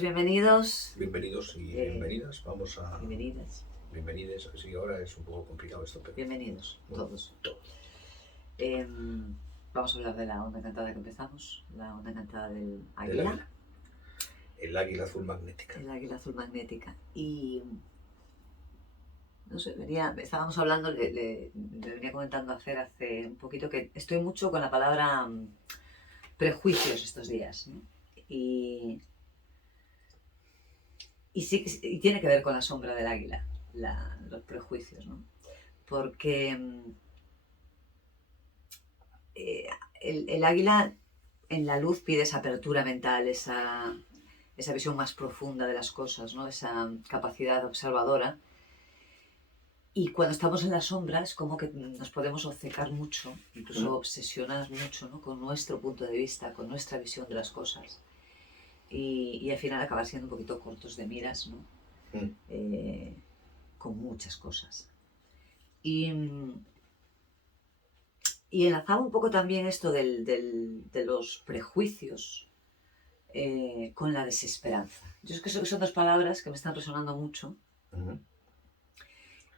todos bienvenidos. Bienvenidos y bienvenidas. Vamos a... Bienvenidas. Bienvenides. Sí, ahora es un poco complicado esto, pero... Bienvenidos, bueno, todos. Todos. Vamos a hablar de la onda encantada que empezamos, la onda encantada del Del águila. águila. El águila azul magnética. El águila azul magnética. Y no sé, estábamos hablando, le venía comentando a Fer hace un poquito que estoy mucho con la palabra prejuicios estos días, ¿no? Y sí, y tiene que ver con la sombra del águila, los prejuicios, ¿no? Porque el águila en la luz pide esa apertura mental, esa visión más profunda de las cosas, ¿no? Esa capacidad observadora. Y cuando estamos en la sombra es como que nos podemos obcecar mucho, incluso obsesionar mucho, ¿no? Con nuestro punto de vista, con nuestra visión de las cosas. Y al final acabar siendo un poquito cortos de miras, ¿no? Con muchas cosas. Y enlazaba un poco también esto de los prejuicios con la desesperanza. Yo es que son dos palabras que me están resonando mucho.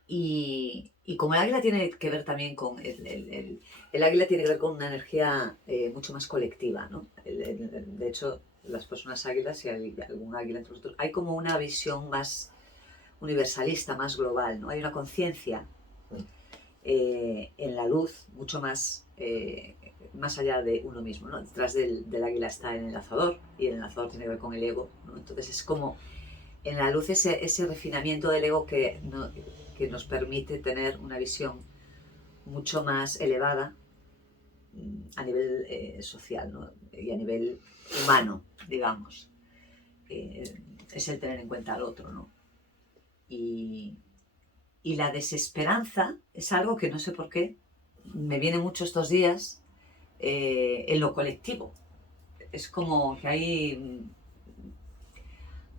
Y como el águila tiene que ver también con... El águila tiene que ver con una energía mucho más colectiva, ¿no? De hecho, las personas águilas, si hay algún águila entre nosotros, hay como una visión más universalista, más global, ¿no? Hay una conciencia en la luz mucho más allá de uno mismo, ¿no? Detrás del águila está el enlazador, y el enlazador tiene que ver con el ego, ¿no? Entonces es como en la luz ese refinamiento del ego que nos permite tener una visión mucho más elevada a nivel social, ¿no? Y a nivel humano, digamos. Es el tener en cuenta al otro, ¿no? Y la desesperanza es algo que no sé por qué me viene mucho estos días en lo colectivo. Es como que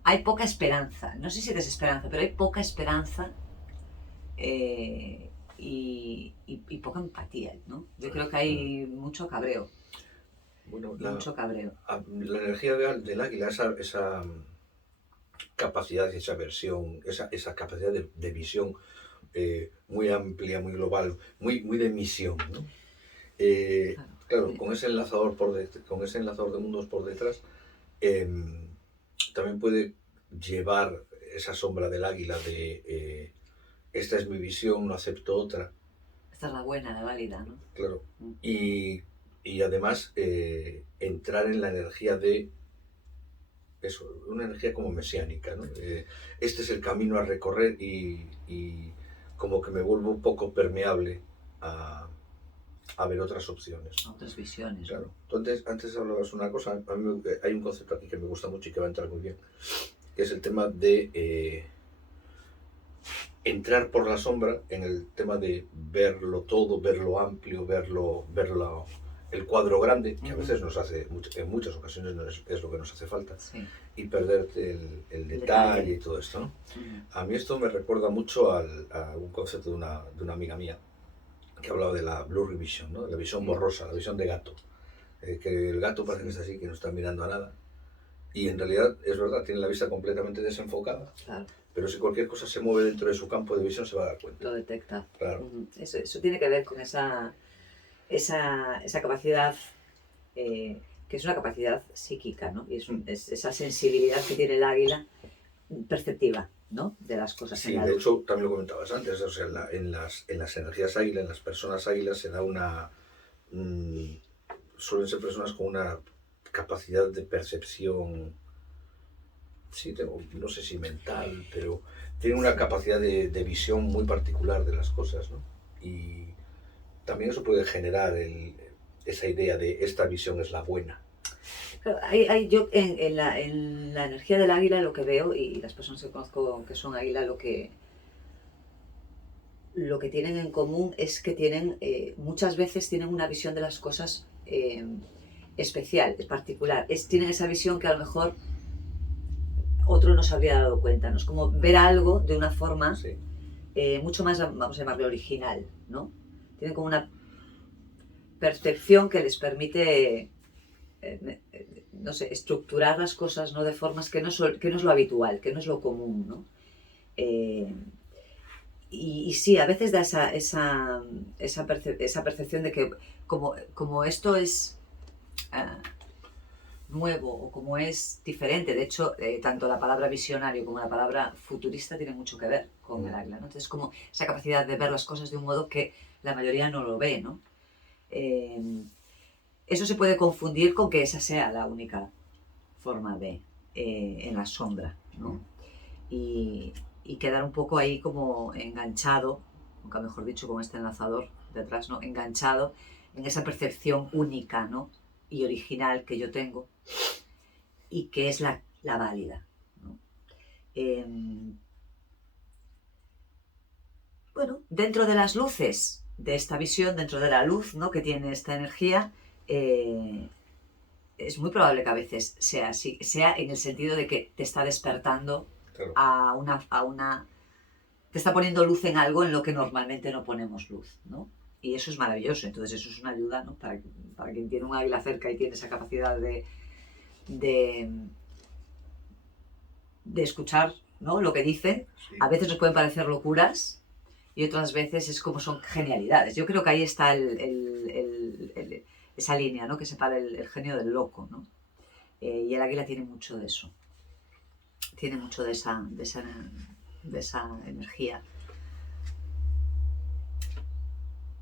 hay poca esperanza. No sé si desesperanza, pero hay poca esperanza y poca empatía, ¿no? Yo creo que hay mucho cabreo. Bueno, mucho cabreo. La energía del águila, esa capacidad y esa versión, esa capacidad de visión muy amplia, muy global, muy de misión, ¿no? Claro, con ese enlazador de mundos por detrás, también puede llevar esa sombra del águila de esta es mi visión, no acepto otra. Esta es la buena, la válida, ¿no? Claro. Y además entrar en la energía de eso, una energía como mesiánica, ¿no? Este es el camino a recorrer y como que me vuelvo un poco permeable a ver otras opciones. Otras visiones. Claro. Entonces, antes hablabas una cosa, a mí hay un concepto aquí que me gusta mucho y que va a entrar muy bien, que es el tema de entrar por la sombra, en el tema de verlo todo, verlo amplio, verlo el cuadro grande, que a veces nos hace, en muchas ocasiones es lo que nos hace falta, sí. Y perderte el detalle y todo esto, ¿no? A mí esto me recuerda mucho a un concepto de una amiga mía que hablaba de la blurry vision, ¿no? La visión borrosa, la visión de gato, que el gato parece que está así, que no está mirando a nada, y en realidad es verdad, tiene la vista completamente desenfocada. Claro. Pero si cualquier cosa se mueve dentro de su campo de visión se va a dar cuenta. Lo detecta. Claro. Eso tiene que ver con esa capacidad, que es una capacidad psíquica, ¿no? Y es esa sensibilidad que tiene el águila perceptiva, ¿no? De las cosas. Sí, de hecho, también lo comentabas antes, o sea, en las energías águila, en las personas águilas se da una... suelen ser personas con una capacidad de percepción... Sí, no sé si mental, pero tienen una capacidad de visión muy particular de las cosas, ¿no? Y también eso puede generar esa idea de esta visión es la buena. Claro, yo en la energía del águila lo que veo, y las personas que conozco que son águila, lo que tienen en común es que tienen muchas veces tienen una visión de las cosas especial, particular. Tienen esa visión que a lo mejor otro no se habría dado cuenta, ¿no? Es como ver algo de una forma mucho más, vamos a llamarle original, ¿no? Tienen como una percepción que les permite no sé, estructurar las cosas, ¿no? De formas que no es lo habitual, que no es lo común, ¿no? Eh, y sí, a veces da esa percepción de que como esto es nuevo o como es diferente, de hecho, tanto la palabra visionario como la palabra futurista tiene mucho que ver con el águila, ¿no? Entonces, como esa capacidad de ver las cosas de un modo que la mayoría no lo ve, ¿no? Eso se puede confundir con que esa sea la única forma de en la sombra, ¿no? Y quedar un poco ahí como enganchado, nunca mejor dicho, con este enlazador detrás, ¿no? Enganchado en esa percepción única, ¿no? Y original que yo tengo y que es la válida, ¿no? Bueno, dentro de las luces de esta visión, dentro de la luz, ¿no? Que tiene esta energía, es muy probable que a veces sea así, sea en el sentido de que te está despertando Claro. a una te está poniendo luz en algo en lo que normalmente no ponemos luz, ¿no? Y eso es maravilloso, entonces eso es una ayuda, ¿no? Para quien tiene un águila cerca y tiene esa capacidad de, de escuchar, ¿no? Lo que dicen. Sí. A veces nos pueden parecer locuras y otras veces es como son genialidades. Yo creo que ahí está esa línea, ¿no? Que separa el genio del loco, ¿no? Y el águila tiene mucho de eso. Tiene mucho de esa energía.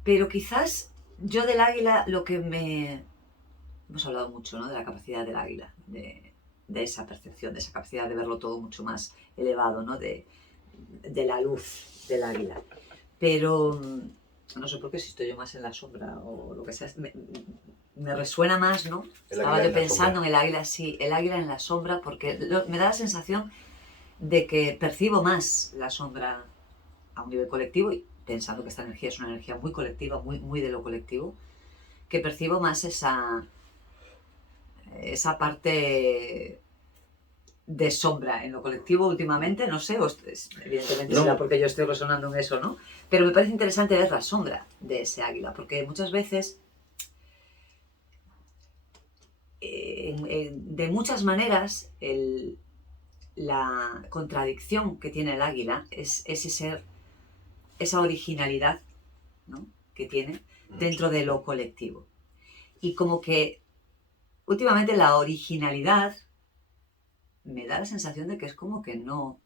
Pero quizás yo del águila lo que me... Hemos hablado mucho, ¿no? De la capacidad del águila, de esa percepción, de esa capacidad de verlo todo mucho más elevado, ¿no? De la luz del águila. Pero no sé por qué, si estoy yo más en la sombra o lo que sea, me resuena más, ¿no? Estaba yo pensando en el águila, sí, el águila en la sombra, porque me da la sensación de que percibo más la sombra a un nivel colectivo, y pensando que esta energía es una energía muy colectiva, muy de lo colectivo, que percibo más esa parte de sombra en lo colectivo últimamente, no sé, evidentemente será porque yo estoy resonando en eso, ¿no? Pero me parece interesante ver la sombra de ese águila, porque muchas veces, de muchas maneras, la contradicción que tiene el águila es esa originalidad, ¿no? Que tiene dentro de lo colectivo. Y como que últimamente la originalidad me da la sensación de que es como que no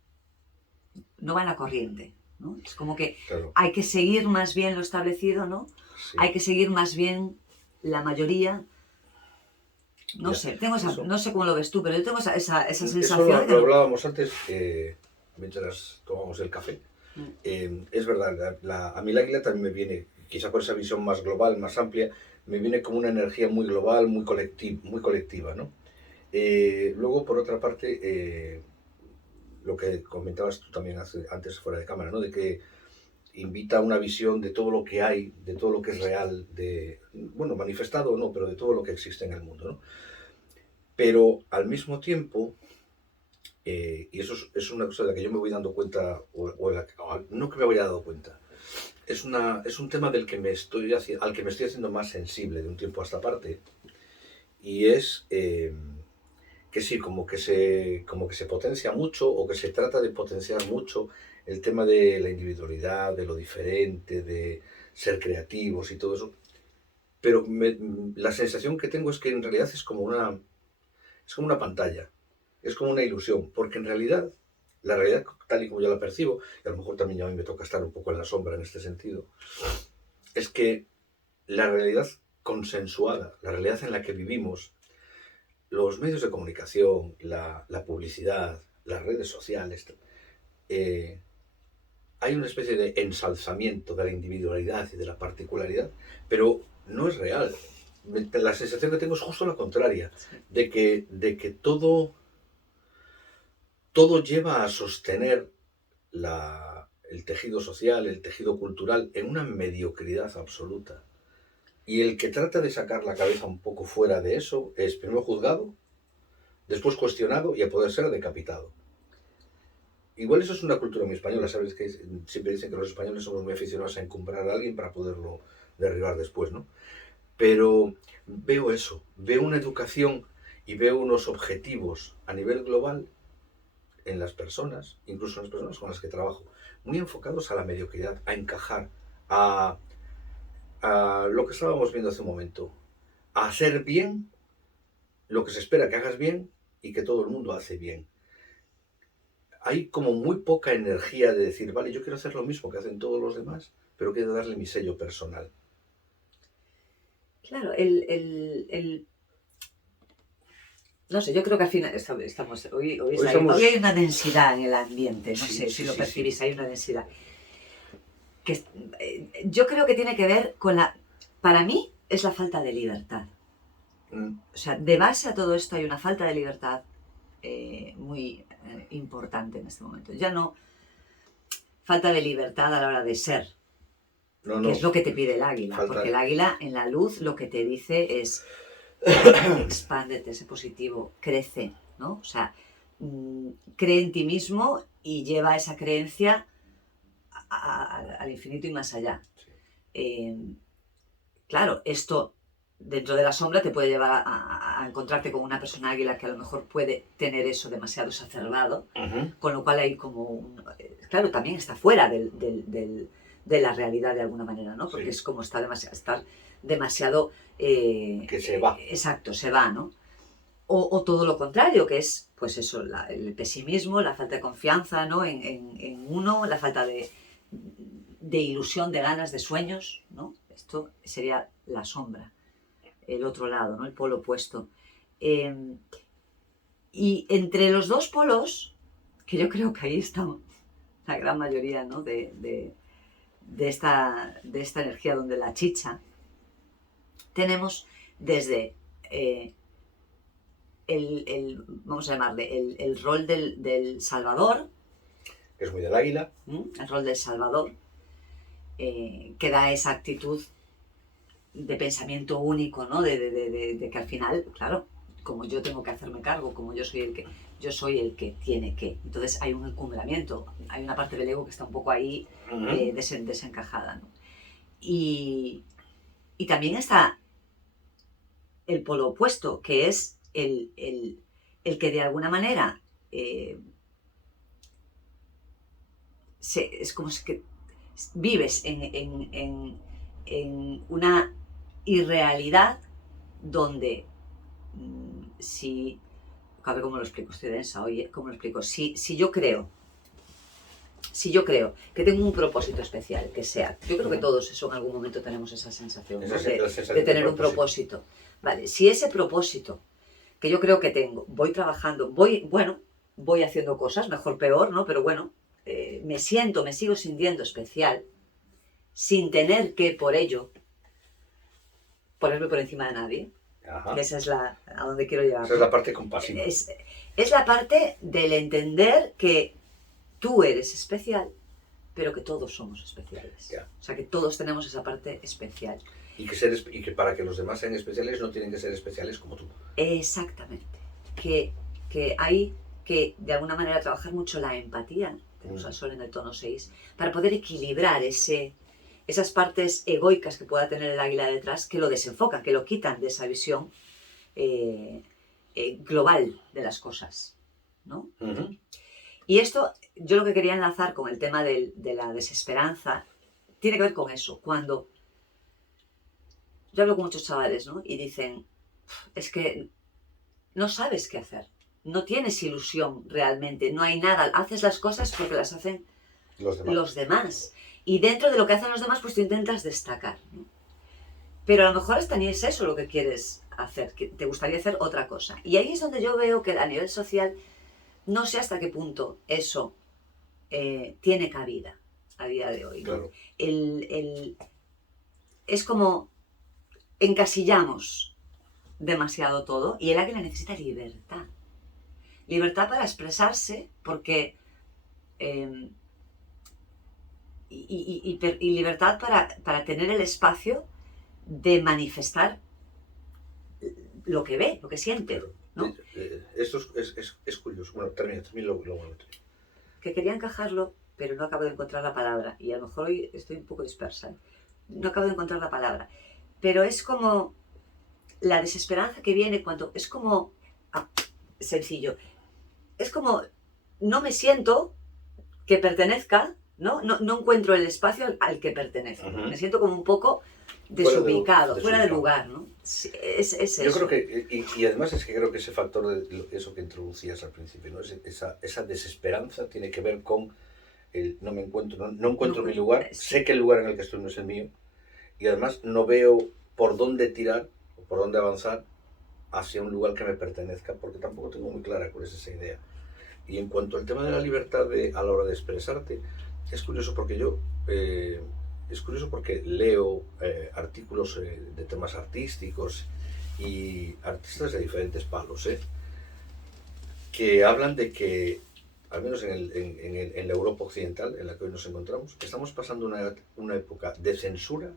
va en la corriente, ¿no? Es como que hay que seguir más bien lo establecido, ¿no? Sí. Hay que seguir más bien la mayoría. No sé, no sé cómo lo ves tú, pero yo tengo esa sensación. Eso lo hablábamos antes, mientras tomamos el café. Es verdad, a mí la águila también me viene, quizá por esa visión más global, más amplia, me viene como una energía muy global, muy colectiva, ¿no? Luego, por otra parte, lo que comentabas tú también antes fuera de cámara, ¿no? De que invita a una visión de todo lo que hay, de todo lo que es real, bueno, manifestado o no, pero de todo lo que existe en el mundo, ¿no? Pero al mismo tiempo, y eso es una cosa de la que yo me voy dando cuenta, no que me vaya dando cuenta, es un tema al que me estoy haciendo más sensible de un tiempo a esta parte, y es que sí, como que se potencia mucho, o que se trata de potenciar mucho el tema de la individualidad, de lo diferente, de ser creativos y todo eso. Pero la sensación que tengo es que en realidad es como una pantalla, es como una ilusión, porque en realidad, la realidad tal y como yo la percibo, y a lo mejor también a mí me toca estar un poco en la sombra en este sentido, es que la realidad consensuada, la realidad en la que vivimos, los medios de comunicación, la publicidad, las redes sociales, hay una especie de ensalzamiento de la individualidad y de la particularidad, pero no es real. La sensación que tengo es justo la contraria, de que todo lleva a sostener el tejido social, el tejido cultural, en una mediocridad absoluta. Y el que trata de sacar la cabeza un poco fuera de eso es primero juzgado, después cuestionado y a poder ser decapitado. Igual eso es una cultura muy española, ¿sabes? Que siempre dicen que los españoles somos muy aficionados a encumbrar a alguien para poderlo derribar después, ¿no? pero veo eso, veo una educación y veo unos objetivos a nivel global en las personas, incluso en las personas con las que trabajo, muy enfocados a la mediocridad, a encajar, a, a lo que estábamos viendo hace un momento, a hacer bien lo que se espera que hagas bien y que todo el mundo hace bien. Hay como muy poca energía de decir, vale, yo quiero hacer lo mismo que hacen todos los demás, pero quiero darle mi sello personal. Claro, no sé, yo creo que al final estamos, hoy hay una densidad en el ambiente, no sé si lo percibís, hay una densidad. Que, yo creo que tiene que ver con para mí es la falta de libertad. O sea, de base a todo esto hay una falta de libertad muy importante en este momento. Ya no falta de libertad a la hora de ser, que es lo que te pide el águila, porque el águila en la luz lo que te dice es expándete, sé positivo, crece, ¿no? O sea, cree en ti mismo y lleva esa creencia al infinito y más allá. Claro, esto dentro de la sombra te puede llevar a encontrarte con una persona águila que a lo mejor puede tener eso demasiado exacerbado, con lo cual hay como claro, también está fuera de la realidad de alguna manera, ¿no? Porque es como estar demasiado que se va. Exacto, se va, ¿no? O todo lo contrario, que es, pues eso, el pesimismo, la falta de confianza, ¿no? en uno, la falta de ilusión, de ganas, de sueños, ¿no? Esto sería la sombra, el otro lado, ¿no? El polo opuesto. Y entre los dos polos, que yo creo que ahí está la gran mayoría, ¿no? de esta energía donde la chicha, tenemos desde vamos a llamarle, el rol del salvador, que es muy del águila, el rol del salvador, que da esa actitud de pensamiento único, ¿no? De que al final, claro, como yo tengo que hacerme cargo, como yo soy el que tiene que. Entonces hay un encumbramiento, hay una parte del ego que está un poco ahí desencajada, ¿no? Y también está el polo opuesto, que es el que de alguna manera es como si que vives en una irrealidad donde si, a ver cómo lo explico, estoy densa hoy, ¿cómo lo explico? Si yo creo que tengo un propósito especial, que sea, yo creo que todos eso en algún momento tenemos esa sensación, ¿no? de tener un propósito. Vale, si ese propósito que yo creo que tengo, voy trabajando, voy haciendo cosas, mejor, peor, ¿no? Pero bueno, me sigo sintiendo especial, sin tener que por ello ponerme por encima de nadie. Ajá. Esa es a donde quiero llegar. Esa es la parte compasiva. Es la parte del entender que tú eres especial, pero que todos somos especiales. Yeah. O sea, que todos tenemos esa parte especial. Y que para que los demás sean especiales no tienen que ser especiales como tú. Exactamente. Que hay que, de alguna manera, trabajar mucho la empatía, tenemos al sol en el tono 6, para poder equilibrar esas partes egoicas que pueda tener el águila detrás, que lo desenfocan, que lo quitan de esa visión global de las cosas, ¿no? Y esto, yo lo que quería enlazar con el tema de la desesperanza, tiene que ver con eso. Cuando yo hablo con muchos chavales, ¿no? Y dicen, es que no sabes qué hacer, no tienes ilusión realmente, no hay nada, haces las cosas porque las hacen los demás. Y dentro de lo que hacen los demás, pues tú intentas destacar, ¿no? Pero a lo mejor hasta ni es eso lo que quieres hacer, que te gustaría hacer otra cosa. Y ahí es donde yo veo que a nivel social, no sé hasta qué punto eso tiene cabida a día de hoy, ¿no? Claro. Es como encasillamos demasiado todo y el águila necesita libertad. Libertad para expresarse, porque y libertad para tener el espacio de manifestar lo que ve, lo que siente, ¿no? Esto es curioso. Bueno, termina luego. Que quería encajarlo, pero no acabo de encontrar la palabra. Y a lo mejor hoy estoy un poco dispersa. No acabo de encontrar la palabra. pero es como la desesperanza que viene cuando, es como, sencillo, es como, no me siento que pertenezca, ¿no? No encuentro el espacio al que pertenezco. Ujú. Me siento como un poco desubicado, fuera de desubicado. lugar, ¿no? Es Yo eso. creo que, y además es que creo que ese factor, eso que introducías al principio, ¿no? Esa desesperanza tiene que ver con el no me encuentro, no encuentro mi lugar, sé Sí, que el lugar en el que estoy no es el mío, y además no veo por dónde tirar o por dónde avanzar hacia un lugar que me pertenezca, porque tampoco tengo muy clara cuál es esa idea. Y en cuanto al tema de la libertad a la hora de expresarte, es curioso porque es curioso porque leo artículos de temas artísticos y artistas de diferentes palos, que hablan de que, al menos en la Europa occidental, en la que hoy nos encontramos, estamos pasando una época de censura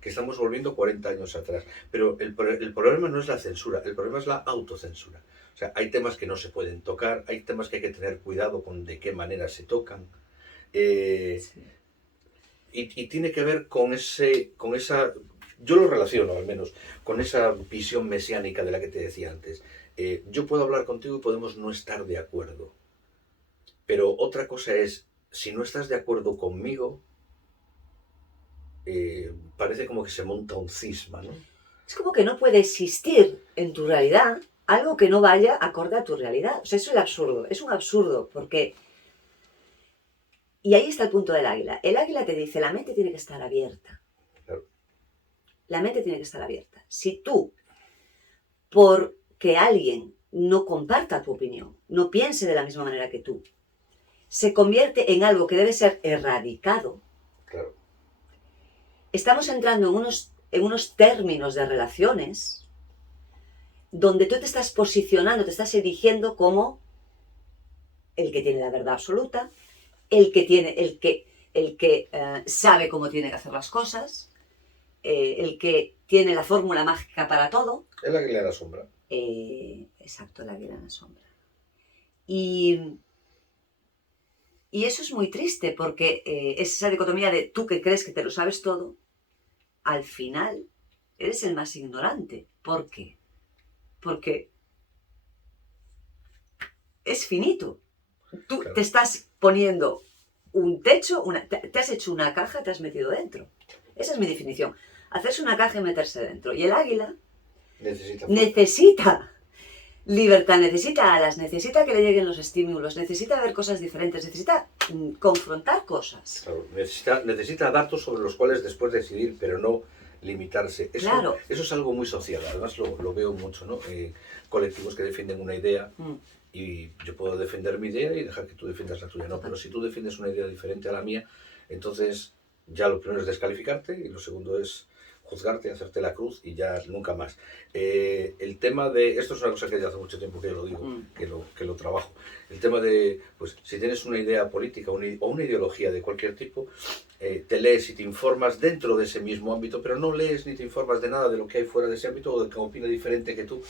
que estamos volviendo 40 años atrás. Pero el problema no es la censura, el problema es la autocensura. O sea, hay temas que no se pueden tocar, hay temas que hay que tener cuidado con de qué manera se tocan. eh, sí. y tiene que ver con esa, yo lo relaciono al menos, con esa visión mesiánica de la que te decía antes. Yo puedo hablar contigo y podemos no estar de acuerdo, pero otra cosa es, si no estás de acuerdo conmigo, parece como que se monta un cisma, ¿no? Es como que no puede existir en tu realidad algo que no vaya acorde a tu realidad. O sea, eso es el absurdo. Es un absurdo porque... Y ahí está el punto del águila. El águila te dice, la mente tiene que estar abierta. Claro. La mente tiene que estar abierta. Si tú, porque alguien no comparta tu opinión, no piense de la misma manera que tú, se convierte en algo que debe ser erradicado, Claro. estamos entrando en unos términos de relaciones donde tú te estás posicionando, te estás erigiendo como el que tiene la verdad absoluta, el que sabe cómo tiene que hacer las cosas, el que tiene la fórmula mágica para todo. Es la que le da la sombra. Exacto, la vida en la sombra. Y, y eso es muy triste porque es esa dicotomía de tú que crees que te lo sabes todo, al final eres el más ignorante. ¿Por qué? Porque es finito. Tú Claro. te estás poniendo un techo, te has hecho una caja, te has metido dentro. Esa es mi definición. Hacerse una caja y meterse dentro. Y el águila necesita libertad, necesita alas, necesita que le lleguen los estímulos, necesita ver cosas diferentes, necesita confrontar cosas. Claro, necesita datos sobre los cuales después decidir, pero no limitarse. Claro. Eso es algo muy social, además lo veo mucho, ¿no? Colectivos que defienden una idea y yo puedo defender mi idea y dejar que tú defiendas la tuya, no, pero si tú defiendes una idea diferente a la mía, entonces ya lo primero es descalificarte y lo segundo es juzgarte, hacerte la cruz y ya nunca más. El tema de, esto es una cosa que ya hace mucho tiempo que lo digo, que lo trabajo, el tema de, pues si tienes una idea política o una ideología de cualquier tipo, te lees y te informas dentro de ese mismo ámbito, pero no lees ni te informas de nada de lo que hay fuera de ese ámbito o de que opina diferente que tú,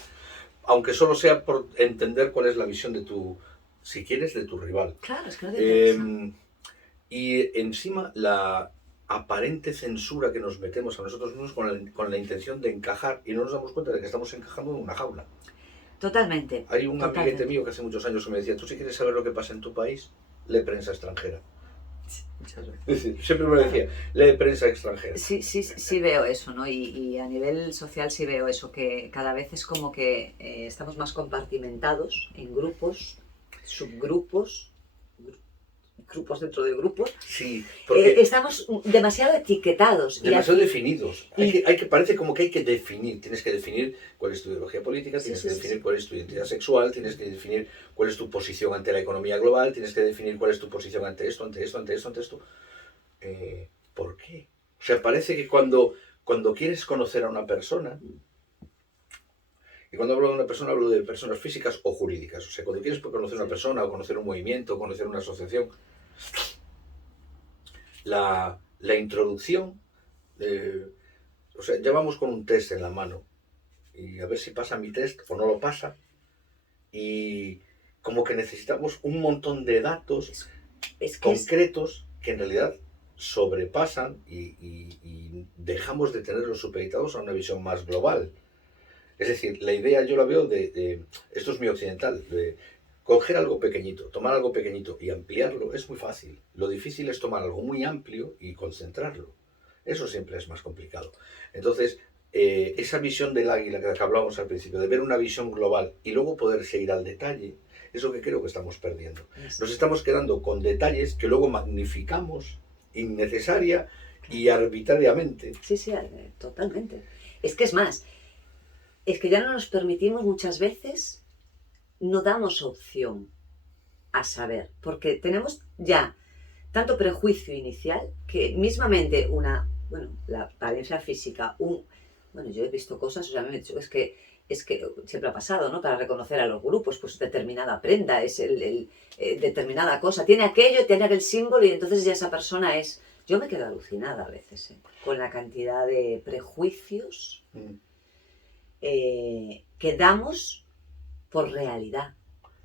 aunque solo sea por entender cuál es la visión de tu, si quieres, de tu rival. Claro, es que no te interesa. Y encima la aparente censura que nos metemos a nosotros mismos con la intención de encajar y no nos damos cuenta de que estamos encajando en una jaula. Totalmente. Hay un totalmente. amiguete mío que hace muchos años que me decía, tú si quieres saber lo que pasa en tu país, lee prensa extranjera. Muchas veces. Siempre me lo decía, lee prensa extranjera. Sí veo eso, ¿no? Y a nivel social sí veo eso, que cada vez es como que estamos más compartimentados en grupos, subgrupos, grupos dentro de grupos. Sí, porque estamos demasiado etiquetados. demasiado definidos. Parece como que hay que definir. Tienes que definir cuál es tu ideología política, tienes que definir cuál es tu identidad sexual, tienes que definir cuál es tu posición ante la economía global, tienes que definir cuál es tu posición ante esto, ante esto, ante esto, ante esto. ¿Por qué? O sea, parece que cuando quieres conocer a una persona, y cuando hablo de una persona hablo de personas físicas o jurídicas, o sea, cuando quieres conocer a una persona o conocer un movimiento o conocer una asociación, la introducción, o sea, ya vamos con un test en la mano y a ver si pasa mi test o no lo pasa, y como que necesitamos un montón de datos concretos que en realidad sobrepasan y dejamos de tenerlos supeditados a una visión más global. Es decir, la idea yo la veo esto es muy occidental, de coger algo pequeñito, tomar algo pequeñito y ampliarlo es muy fácil. Lo difícil es tomar algo muy amplio y concentrarlo. Eso siempre es más complicado. Entonces, esa visión del águila que hablábamos al principio, de ver una visión global y luego poderse ir al detalle, es lo que creo que estamos perdiendo. Nos estamos quedando con detalles que luego magnificamos innecesaria y arbitrariamente. Sí, totalmente. Es que es más, es que ya no nos permitimos muchas veces, no damos opción a saber, porque tenemos ya tanto prejuicio inicial que mismamente la apariencia física, yo he visto cosas, o sea, me he dicho, es que siempre ha pasado, ¿no? Para reconocer a los grupos, pues determinada prenda, es determinada cosa, tiene aquello, tiene aquel símbolo y entonces ya esa persona es... Yo me quedo alucinada a veces, con la cantidad de prejuicios que damos por realidad.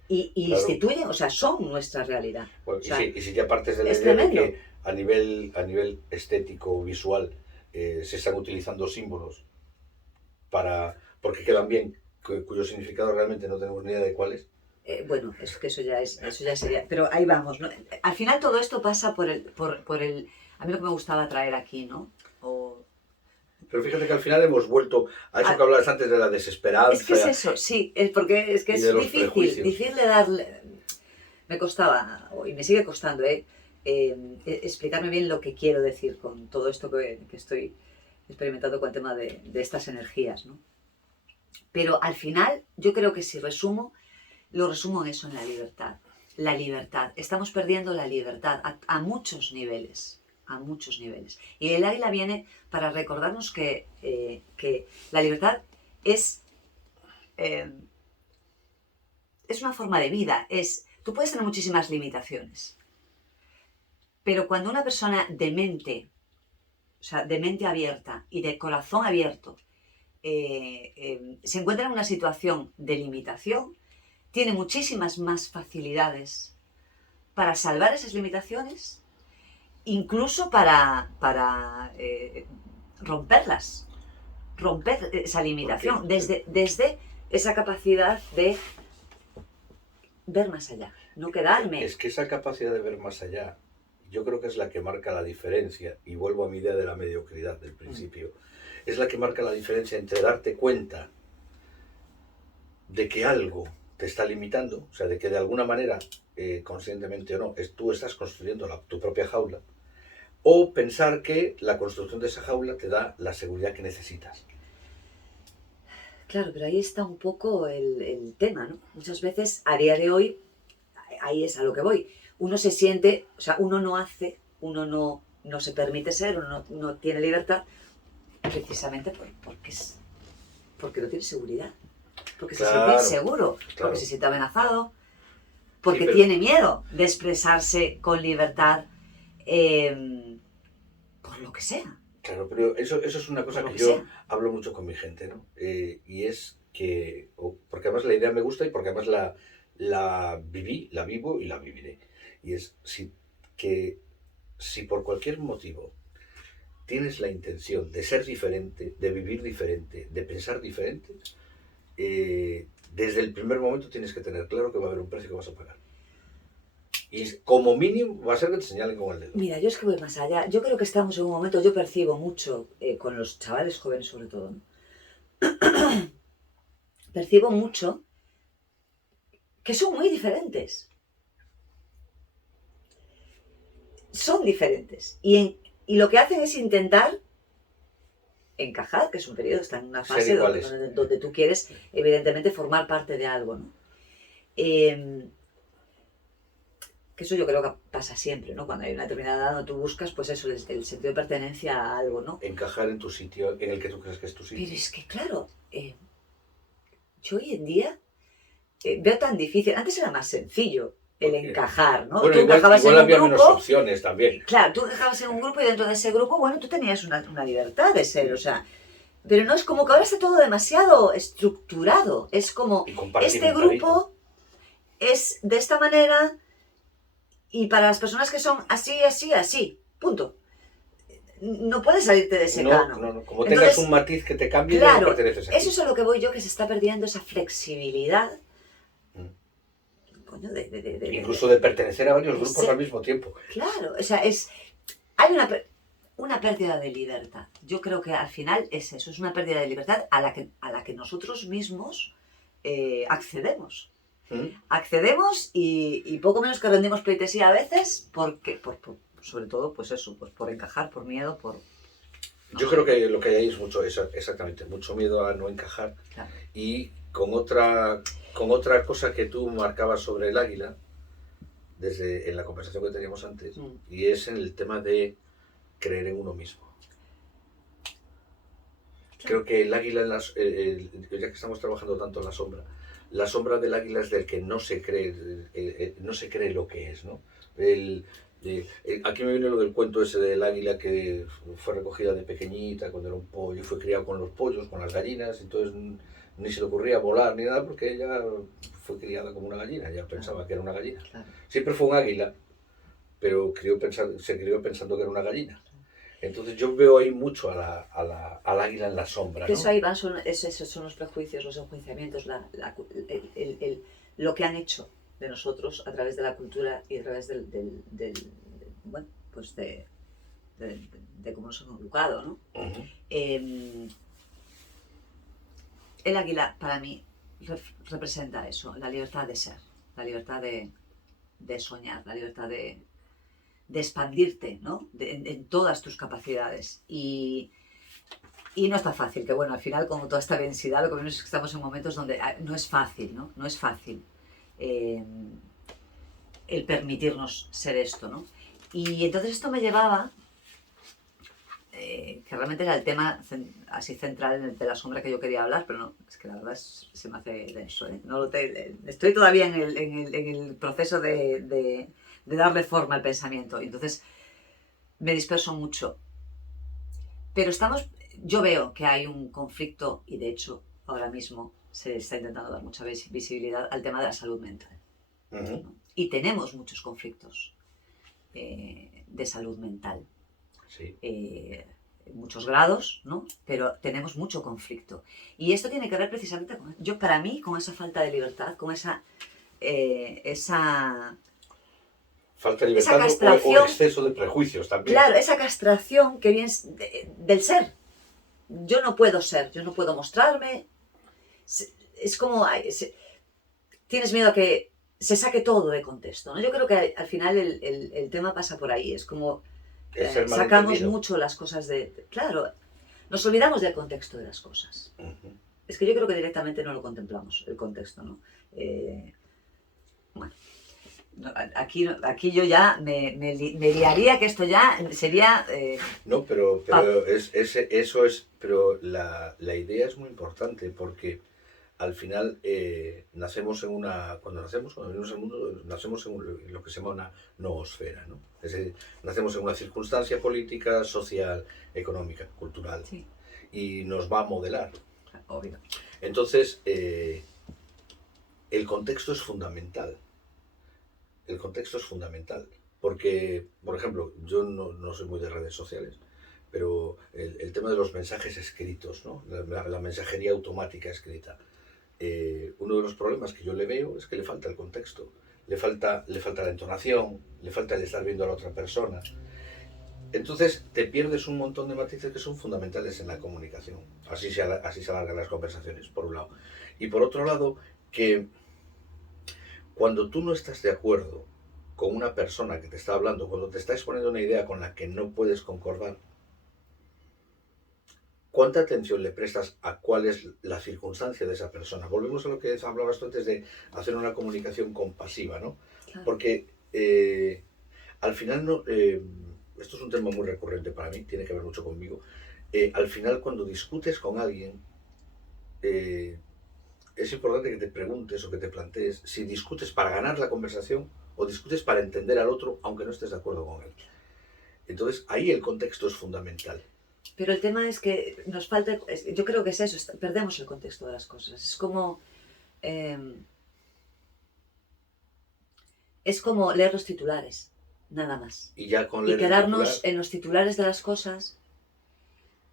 Y claro, instituyen, o sea, son nuestra realidad. Bueno, o sea, y si ya partes de la idea de que a nivel estético, visual, se están utilizando símbolos porque quedan bien, cuyo significado realmente no tenemos ni idea de cuál es. Bueno, es que eso ya sería... Pero ahí vamos, ¿no? Al final todo esto pasa por el... A mí lo que me gustaba traer aquí, ¿no? Pero fíjate que al final hemos vuelto a eso que hablabas antes de la desesperanza. Es que es eso, sí, porque es que es difícil darle... Me costaba, y me sigue costando, explicarme bien lo que quiero decir con todo esto que estoy experimentando con el tema de estas energías, ¿no? Pero al final, yo creo que si lo resumo en eso, en la libertad. La libertad. Estamos perdiendo la libertad a muchos niveles. A muchos niveles. Y el águila viene para recordarnos que la libertad es una forma de vida. Tú puedes tener muchísimas limitaciones, pero cuando una persona de mente abierta y de corazón abierto se encuentra en una situación de limitación, tiene muchísimas más facilidades para salvar esas limitaciones, incluso para romperlas, romper esa limitación, desde esa capacidad de ver más allá, no quedarme. Es que esa capacidad de ver más allá, yo creo que es la que marca la diferencia, y vuelvo a mi idea de la mediocridad del principio, es la que marca la diferencia entre darte cuenta de que algo te está limitando, o sea, de que de alguna manera, conscientemente o no, tú estás construyendo tu propia jaula, o pensar que la construcción de esa jaula te da la seguridad que necesitas. Claro, pero ahí está un poco el tema, ¿no? Muchas veces, a día de hoy, ahí es a lo que voy, uno se siente, o sea, uno no hace, uno no se permite ser, uno no tiene libertad, precisamente porque no tiene seguridad, porque se siente inseguro, porque se siente amenazado, porque tiene miedo de expresarse con libertad por lo que sea. Claro, pero eso es una cosa que yo hablo mucho con mi gente, ¿no? Y es que, porque además la idea me gusta y porque además la viví, la vivo y la viviré. Y es que si por cualquier motivo tienes la intención de ser diferente, de vivir diferente, de pensar diferente, desde el primer momento tienes que tener claro que va a haber un precio que vas a pagar. Y como mínimo va a ser que te señalen con el dedo. Mira, yo es que voy más allá. Yo creo que estamos en un momento, yo percibo mucho, con los chavales jóvenes sobre todo, ¿no? Percibo mucho que son muy diferentes. Son diferentes. Y lo que hacen es intentar encajar, que es un periodo, está en una fase donde tú quieres, evidentemente, formar parte de algo, ¿no? Que eso yo creo que pasa siempre, ¿no? Cuando hay una determinada edad donde tú buscas, pues eso, el sentido de pertenencia a algo, ¿no? Encajar en tu sitio, en el que tú crees que es tu sitio. Pero es que, claro, yo hoy en día veo tan difícil. Antes era más sencillo el encajar, ¿no? Bueno, tú encajabas igual en un había grupo, menos opciones también. Claro, tú encajabas en un grupo y dentro de ese grupo, bueno, tú tenías una libertad de ser, o sea... Pero no, es como que ahora está todo demasiado estructurado. Es como, este grupo es de esta manera... Y para las personas que son así, así, así, punto. no puedes salirte de ese No, canon. no, no. Como Entonces, tengas un matiz que te cambie, ya no claro, perteneces aquí. eso es a lo que voy yo, que se está perdiendo esa flexibilidad, coño, Incluso de pertenecer a varios grupos ser- al mismo tiempo. Claro, o sea, hay una pérdida de libertad. Yo creo que al final es eso, es una pérdida de libertad a la que nosotros mismos accedemos. Accedemos y poco menos que rendimos pleitesía a veces, porque, sobre todo, pues eso, pues por encajar, por miedo, por... Yo creo que lo que hay ahí es mucho, exactamente, mucho miedo a no encajar. Claro. Y con otra cosa que tú marcabas sobre el águila, en la conversación que teníamos antes, y es en el tema de creer en uno mismo. Creo que el águila, ya que estamos trabajando tanto en la sombra del águila es del que no se cree lo que es, ¿no? Aquí me viene lo del cuento ese del águila que fue recogida de pequeñita cuando era un pollo y fue criado con los pollos, con las gallinas, entonces ni se le ocurría volar ni nada porque ella fue criada como una gallina, ella pensaba que era una gallina. Claro. Siempre fue un águila, pero se crió pensando que era una gallina. Entonces yo veo ahí mucho al águila en la sombra, Que ¿no? eso ahí van, esos son los prejuicios, los enjuiciamientos, lo que han hecho de nosotros a través de la cultura y a través bueno, pues de cómo nos hemos educado, ¿no? El águila para mí representa eso, la libertad de ser, la libertad de soñar, la libertad de expandirte, ¿no? En todas tus capacidades. Y no está fácil, que bueno, al final con toda esta densidad, lo que vemos es que estamos en momentos donde no es fácil, ¿no? No es fácil el permitirnos ser esto, ¿no? Y entonces esto me llevaba, que realmente era el tema así central de la sombra que yo quería hablar, pero no, es que la verdad se me hace denso, ¿eh? No estoy todavía en el proceso de darle forma al pensamiento, y entonces me disperso mucho. Pero yo veo que hay un conflicto, y de hecho ahora mismo se está intentando dar mucha visibilidad al tema de la salud mental. ¿No? Y tenemos muchos conflictos de salud mental. Sí. Muchos grados, ¿no? Pero tenemos mucho conflicto. Y esto tiene que ver precisamente para mí, con esa falta de libertad, con esa falta de libertad o exceso de prejuicios también. Claro, esa castración que viene del ser. Yo no puedo ser, yo no puedo mostrarme. Es como... tienes miedo a que se saque todo de contexto, ¿no? Yo creo que al final el tema pasa por ahí. Es como... sacamos mucho las cosas Claro, nos olvidamos del contexto de las cosas. Es que yo creo que directamente no lo contemplamos, el contexto, ¿no? Bueno... Aquí yo ya me liaría, que esto ya sería... No, pero pero la idea es muy importante porque al final cuando venimos al mundo, nacemos en lo que se llama una noosfera, ¿no? Es decir, nacemos en una circunstancia política, social, económica, cultural, sí, y nos va a modelar. Obvio. Entonces, el contexto es fundamental. El contexto es fundamental, porque, por ejemplo, yo no soy muy de redes sociales, pero el tema de los mensajes escritos, ¿no? La mensajería automática escrita, uno de los problemas que yo le veo es que le falta el contexto, le falta la entonación, le falta el estar viendo a la otra persona. Entonces te pierdes un montón de matices que son fundamentales en la comunicación. Así se alargan las conversaciones, por un lado. Y por otro lado, que cuando tú no estás de acuerdo con una persona que te está hablando, cuando te está exponiendo una idea con la que no puedes concordar, ¿cuánta atención le prestas a cuál es la circunstancia de esa persona? Volvemos a lo que hablabas tú antes de hacer una comunicación compasiva, ¿no? Claro. Porque al final, esto es un tema muy recurrente para mí, tiene que ver mucho conmigo, al final cuando discutes con alguien, es importante que te preguntes o que te plantees si discutes para ganar la conversación o discutes para entender al otro aunque no estés de acuerdo con él. Entonces ahí el contexto es fundamental. Pero el tema es que nos falta, yo creo que es eso, perdemos el contexto de las cosas. Es como leer los titulares. nada más. Y ya con Y leer el quedarnos titular, en los titulares de las cosas,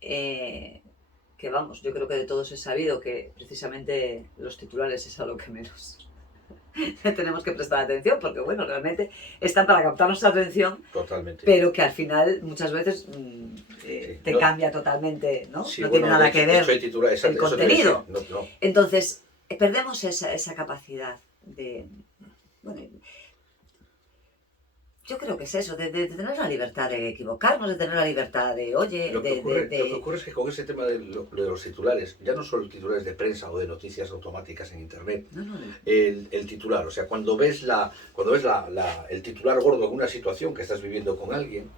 que vamos, yo creo que de todos es sabido que precisamente los titulares es a lo que menos tenemos que prestar atención, porque bueno, realmente están para captar nuestra atención, totalmente. pero que al final muchas veces Sí, te no, cambia totalmente, ¿no? sí, No bueno, tiene nada de que hecho ver hay titular, el eso te iba a contenido. decir, no. Entonces, perdemos esa capacidad de... Bueno, yo creo que es eso, de tener la libertad de equivocarnos, de tener la libertad de, oye, Lo que ocurre es que con ese tema de los titulares, ya no solo titulares de prensa o de noticias automáticas en internet, No, el titular, o sea, cuando ves el titular gordo en una situación que estás viviendo con alguien,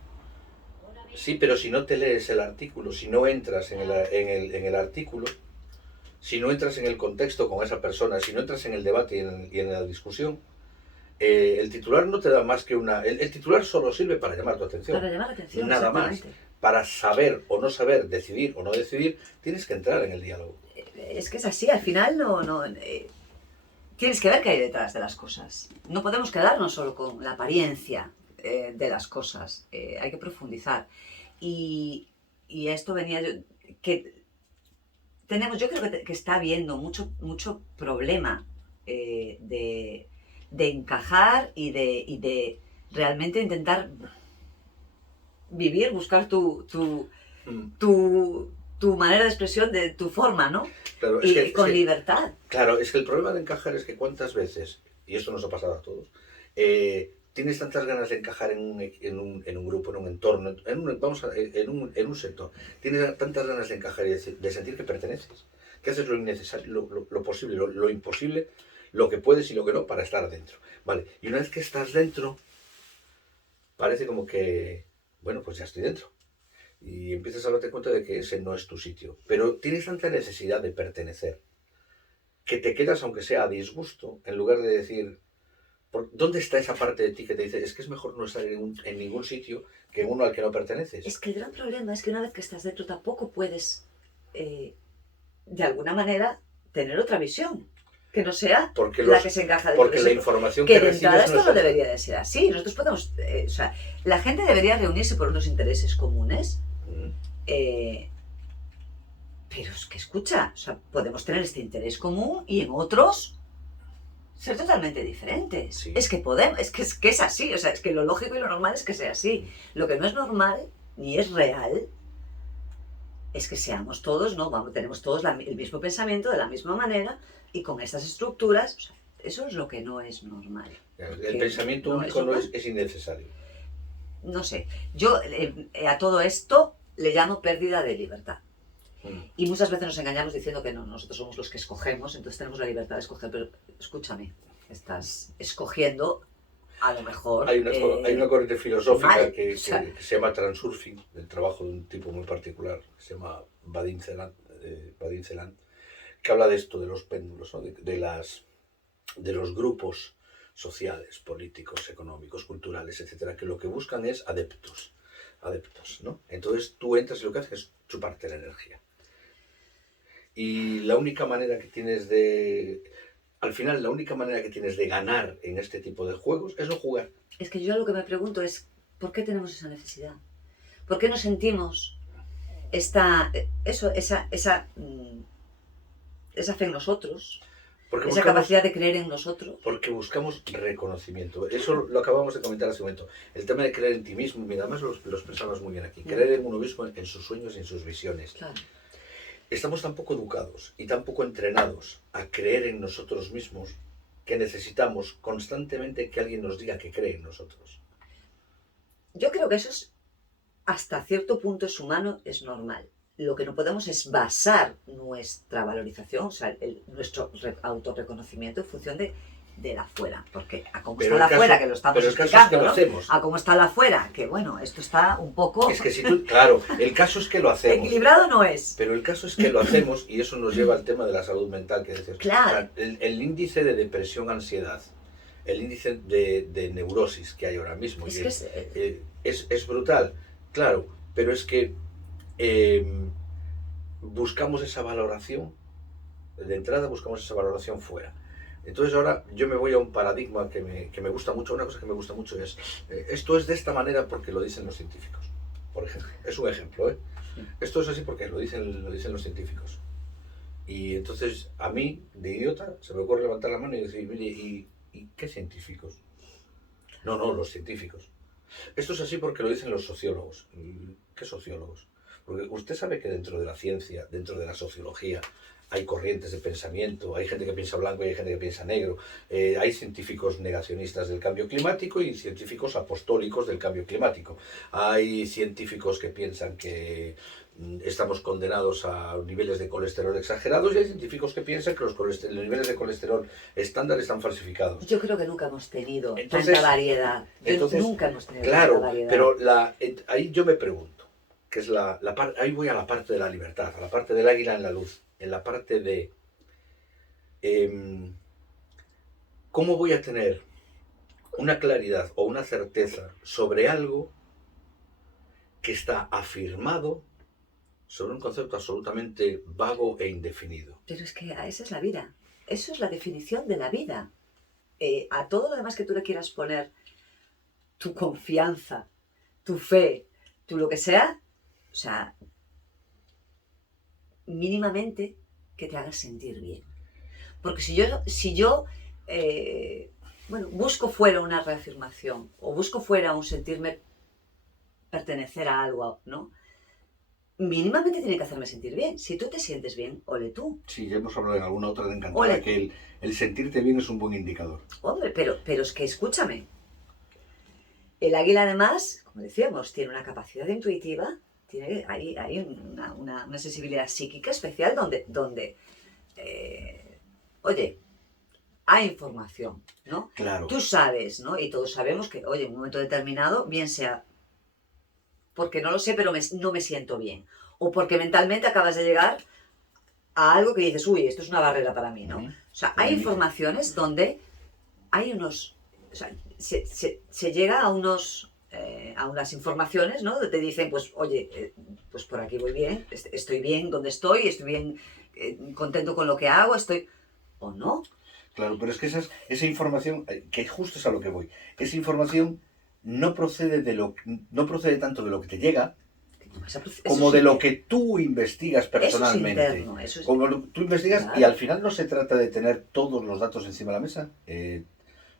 sí, pero si no te lees el artículo, si no entras en el artículo, si no entras en el contexto con esa persona, si no entras en el debate y en la discusión, el titular no te da más que una... El titular solo sirve para llamar tu atención. para llamar la atención, Nada más. exactamente. Para saber o no saber, decidir o no decidir, tienes que entrar en el diálogo. Es que es así, al final tienes que ver qué hay detrás de las cosas. No podemos quedarnos solo con la apariencia de las cosas, hay que profundizar. Y esto venía, yo creo que está habiendo mucho problema de encajar y de realmente intentar vivir, buscar tu manera de expresión, de tu forma, ¿no? Claro, Y con libertad. Claro, es que el problema de encajar es que cuántas veces, y esto nos ha pasado a todos, tienes tantas ganas de encajar en un grupo, en un entorno, en un sector, tienes tantas ganas de encajar y de sentir que perteneces, que haces lo innecesario, lo posible, lo imposible, lo que puedes y lo que no para estar dentro. Vale, y una vez que estás dentro, parece como que, bueno, pues ya estoy dentro. Y empiezas a darte cuenta de que ese no es tu sitio. Pero tienes tanta necesidad de pertenecer que te quedas, aunque sea a disgusto, en lugar de decir, ¿dónde está esa parte de ti que te dice, es que es mejor no estar en ningún sitio que en uno al que no perteneces? Es que el gran problema es que una vez que estás dentro tampoco puedes, de alguna manera, tener otra visión. Que no sea la que se encaja dentro porque de la eso. información que que de entrada recibes esto no debería de ser así. Nosotros podemos, o sea, la gente debería reunirse por unos intereses comunes, pero es que escucha, o sea, podemos tener este interés común y en otros ser totalmente diferentes. Sí. Es que podemos, es que es así, o sea, es que lo lógico y lo normal es que sea así. Lo que no es normal ni es real es que seamos todos, ¿no? Vamos, tenemos todos el mismo pensamiento de la misma manera y con estas estructuras, o sea, eso es lo que no es normal. El pensamiento único es innecesario. No sé, yo a todo esto le llamo pérdida de libertad. Y muchas veces nos engañamos diciendo que no, nosotros somos los que escogemos, entonces tenemos la libertad de escoger, pero escúchame, estás escogiendo a lo mejor... Hay una corriente filosófica que se llama transurfing, del trabajo de un tipo muy particular, que se llama Vadim Zeland, que habla de esto, de los péndulos, ¿no? de los grupos sociales, políticos, económicos, culturales, etcétera, que lo que buscan es adeptos, ¿no? Entonces tú entras y lo que haces es chuparte la energía. Y la única manera que tienes al final, la única manera que tienes de ganar en este tipo de juegos es no jugar. Es que yo lo que me pregunto es, ¿por qué tenemos esa necesidad? ¿Por qué no sentimos esa fe en nosotros? Esa capacidad de creer en nosotros. Porque buscamos reconocimiento. Eso lo acabamos de comentar hace un momento. El tema de creer en ti mismo, mira, además lo expresamos muy bien aquí. Creer en uno mismo, en sus sueños y en sus visiones. Claro. Estamos tan poco educados y tan poco entrenados a creer en nosotros mismos que necesitamos constantemente que alguien nos diga que cree en nosotros. Yo creo que eso hasta cierto punto es humano, es normal. Lo que no podemos es basar nuestra valorización, o sea, nuestro autorreconocimiento en función de la afuera, porque a cómo está la afuera, que lo estamos explicando, ¿no? A cómo está la afuera, que bueno, esto está un poco... Es que claro, el caso es que lo hacemos. Equilibrado no es. Pero el caso es que lo hacemos y eso nos lleva al tema de la salud mental que decías. Claro. O sea, el índice de depresión, ansiedad, el índice de neurosis que hay ahora mismo es brutal, claro, pero es que buscamos esa valoración, de entrada buscamos esa valoración fuera. Entonces ahora yo me voy a un paradigma que me gusta mucho, una cosa que me gusta mucho es, esto es de esta manera porque lo dicen los científicos, por ejemplo. Es un ejemplo, ¿eh? Esto es así porque lo dicen los científicos. Y entonces a mí, de idiota, se me ocurre levantar la mano y decir, mire, ¿y qué científicos? No, no, los científicos. Esto es así porque lo dicen los sociólogos. ¿Qué sociólogos? Porque usted sabe que dentro de la ciencia, dentro de la sociología, hay corrientes de pensamiento, hay gente que piensa blanco y hay gente que piensa negro, hay científicos negacionistas del cambio climático y científicos apostólicos del cambio climático. Hay científicos que piensan que estamos condenados a niveles de colesterol exagerados y hay científicos que piensan que los niveles de colesterol estándar están falsificados. Yo creo que nunca hemos tenido tanta variedad. Nunca hemos tenido claro, tanta variedad. Pero ahí yo me pregunto, que es ahí voy a la parte de la libertad, a la parte del águila en la luz, en la parte de cómo voy a tener una claridad o una certeza sobre algo que está afirmado sobre un concepto absolutamente vago e indefinido. Pero es que esa es la vida. Eso es la definición de la vida. A todo lo demás que tú le quieras poner tu confianza, tu fe, tu lo que sea, o sea, mínimamente que te hagas sentir bien. Porque si yo busco fuera una reafirmación o busco fuera un sentirme pertenecer a algo, ¿no? Mínimamente tiene que hacerme sentir bien. Si tú te sientes bien, ole tú. Sí, ya hemos hablado en alguna otra de Encantada que el sentirte bien es un buen indicador. Hombre, pero es que escúchame. El águila, además, como decíamos, tiene una capacidad intuitiva, hay una sensibilidad psíquica especial donde oye, hay información, ¿no? Claro. Tú sabes, ¿no? Y todos sabemos que, oye, en un momento determinado, bien sea porque no lo sé, pero no me siento bien. O porque mentalmente acabas de llegar a algo que dices, uy, esto es una barrera para mí, ¿no? O sea, hay informaciones donde hay unos... O sea, se llega a unas informaciones, ¿no? Donde te dicen, pues, oye, pues por aquí voy bien, estoy bien donde estoy bien contento con lo que hago, ¿o no? Claro, pero es que esa información, que justo es a lo que voy, esa información no procede tanto de lo que te llega, como de lo que tú investigas personalmente. Eso es interno, como tú investigas, claro. Y al final no se trata de tener todos los datos encima de la mesa.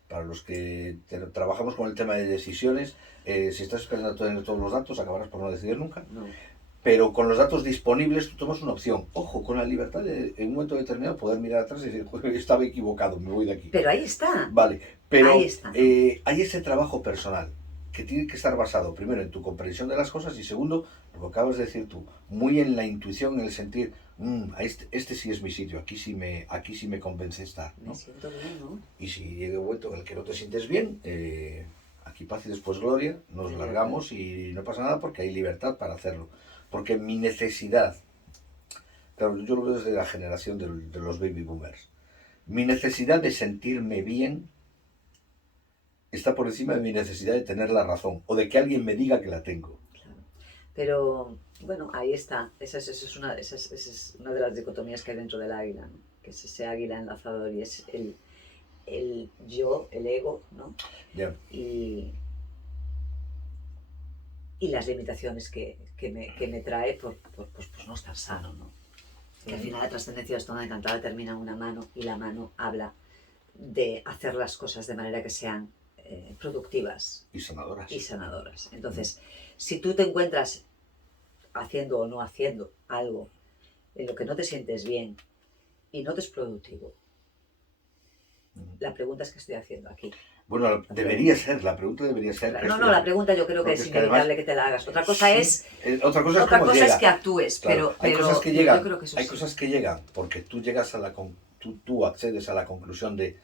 Para los que trabajamos con el tema de decisiones, si estás esperando tener todos los datos, acabarás por no decidir nunca. No. Pero con los datos disponibles tú tomas una opción. Ojo, con la libertad de en un momento determinado poder mirar atrás y decir, estaba equivocado, me voy de aquí. Pero ahí está. Vale, pero ahí está. Hay ese trabajo personal que tiene que estar basado primero en tu comprensión de las cosas y segundo, lo que acabas de decir tú, muy en la intuición, en el sentir, este sí es mi sitio, aquí sí me convence estar, ¿no? Me siento bien, ¿no? Y si llega un momento en el que no te sientes bien, aquí paz y después gloria, nos largamos y no pasa nada porque hay libertad para hacerlo. Porque mi necesidad, claro, yo lo veo desde la generación de los baby boomers, mi necesidad de sentirme bien está por encima de mi necesidad de tener la razón o de que alguien me diga que la tengo. Claro. Pero, bueno, ahí está. Esa es una de las dicotomías que hay dentro del águila, ¿no? Que es ese águila enlazador y es el yo, el ego, ¿no? Yeah. Y las limitaciones que me trae por no estar sano, ¿no? Que al final la trascendencia de Estómago Encantada termina en una mano y la mano habla de hacer las cosas de manera que sean productivas y sanadoras. Entonces, si tú te encuentras haciendo o no haciendo algo en lo que no te sientes bien y no te es productivo, la pregunta es ¿qué estoy haciendo aquí? Bueno, la pregunta debería ser. La pregunta yo creo que es inevitable además, que te la hagas. Otra cosa es que actúes, claro, hay pero cosas que llegan, yo creo que eso hay cosas que llegan porque tú llegas tú accedes a la conclusión de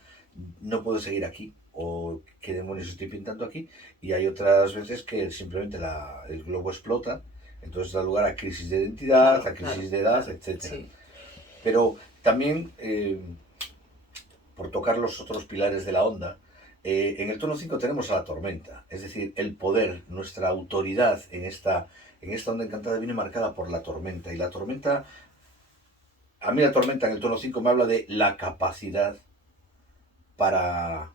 no puedo seguir aquí o qué demonios estoy pintando aquí, y hay otras veces que simplemente el globo explota, entonces da lugar a crisis de identidad, a crisis de edad, etc. Sí. Pero también, por tocar los otros pilares de la onda, en el tono 5 tenemos a la tormenta, es decir, el poder, nuestra autoridad en esta onda encantada viene marcada por la tormenta, y la tormenta, a mí la tormenta en el tono 5 me habla de la capacidad para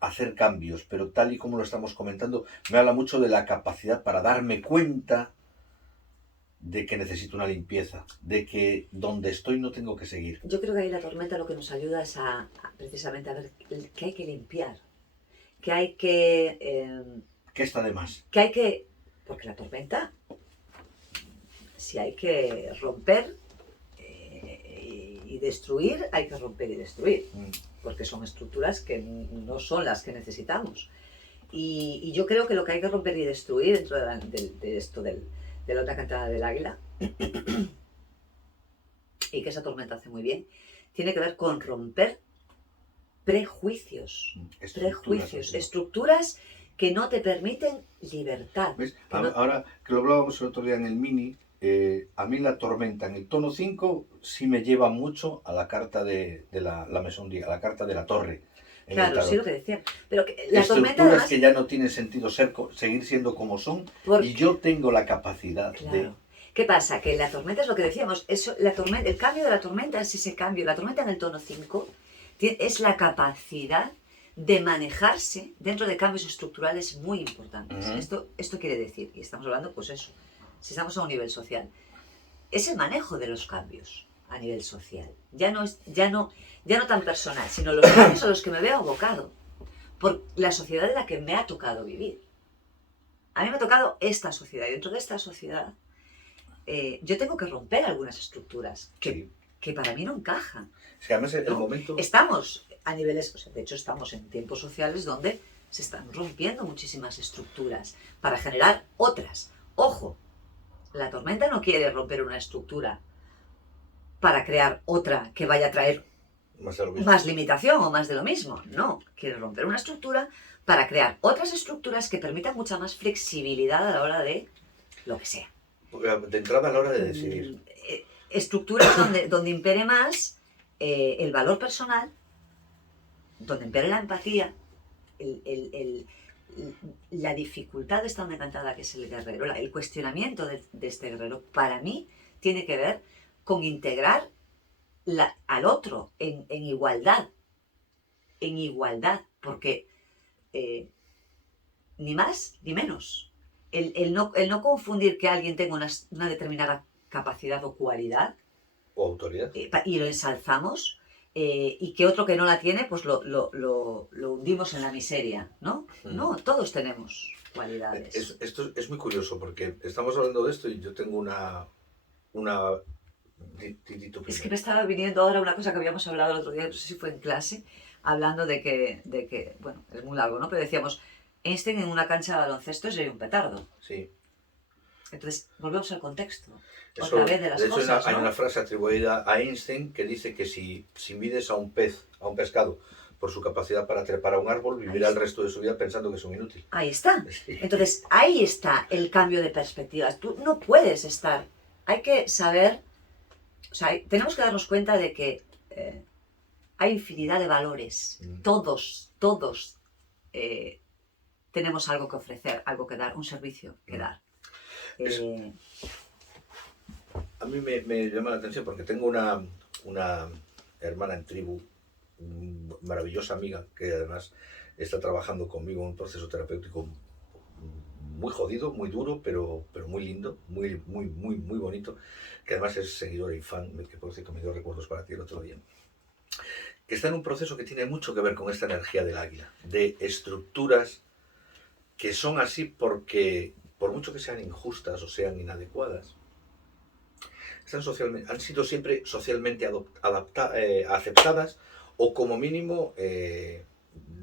hacer cambios, pero tal y como lo estamos comentando, me habla mucho de la capacidad para darme cuenta de que necesito una limpieza, de que donde estoy no tengo que seguir. Yo creo que ahí la tormenta lo que nos ayuda es precisamente a ver qué hay que limpiar, qué hay que... ¿Qué está de más? que hay que... Porque la tormenta, si hay que romper y destruir, hay que romper y destruir, porque son estructuras que no son las que necesitamos. Y yo creo que lo que hay que romper y destruir dentro de esto de la otra cantada del águila, y que esa tormenta hace muy bien, tiene que ver con romper prejuicios, estructuras que no te permiten libertad. ¿Ves? Ahora que lo hablábamos el otro día en el mini, a mí la tormenta en el tono 5 sí me lleva mucho a la carta de la Maison Dieu, a la carta de la torre. Claro, sí, lo que decía. Pero la tormenta además, que ya no tiene sentido seguir siendo como son, y yo tengo la capacidad de... ¿Qué pasa? Que la tormenta es lo que decíamos, el cambio de la tormenta es ese cambio. La tormenta en el tono 5 es la capacidad de manejarse dentro de cambios estructurales muy importantes. Esto quiere decir, y estamos hablando, pues eso, si estamos a un nivel social, es el manejo de los cambios a nivel social. Ya no tan personal, sino los cambios a los que me veo abocado por la sociedad en la que me ha tocado vivir. A mí me ha tocado esta sociedad, y dentro de esta sociedad yo tengo que romper algunas estructuras que para mí no encajan. Sí, además el momento... Estamos a niveles, de hecho estamos en tiempos sociales donde se están rompiendo muchísimas estructuras para generar otras. Ojo, la tormenta no quiere romper una estructura para crear otra que vaya a traer más limitación o más de lo mismo. No, quiere romper una estructura para crear otras estructuras que permitan mucha más flexibilidad a la hora de lo que sea. De entrada a la hora de decidir. Estructuras donde impere más el valor personal, donde impere la empatía, la dificultad de esta onda encantada que es el guerrero, el cuestionamiento de este guerrero, para mí tiene que ver con integrar al otro en igualdad, porque ni más ni menos. El no confundir que alguien tenga una determinada capacidad o cualidad o autoridad y lo ensalzamos, y que otro que no la tiene pues lo hundimos en la miseria, ¿no? No, todos tenemos cualidades. Esto es muy curioso porque estamos hablando de esto y yo tengo una es que me estaba viniendo ahora una cosa que habíamos hablado el otro día, no sé si fue en clase, hablando de que bueno, es muy largo, ¿no? Pero decíamos, Einstein en una cancha de baloncesto sería un petardo. Sí. Entonces, volvemos al contexto. Otra vez de las hecho, cosas, hay ¿no? una frase atribuida a Einstein que dice que si mides a un pescado, por su capacidad para trepar a un árbol, vivirá el resto de su vida pensando que es un inútil. Ahí está. Entonces, ahí está el cambio de perspectivas. Tú no puedes estar... Hay que saber... O sea, tenemos que darnos cuenta de que hay infinidad de valores. Todos tenemos algo que ofrecer, algo que dar, un servicio que dar. A mí me llama la atención porque tengo una hermana en tribu, maravillosa amiga, que además está trabajando conmigo en un proceso terapéutico muy jodido, muy duro, pero muy lindo, muy bonito, que además es seguidora y fan, que por cierto me dio recuerdos para ti el otro día, que está en un proceso que tiene mucho que ver con esta energía del águila, de estructuras que son así porque, por mucho que sean injustas o sean inadecuadas, han sido siempre socialmente aceptadas o como mínimo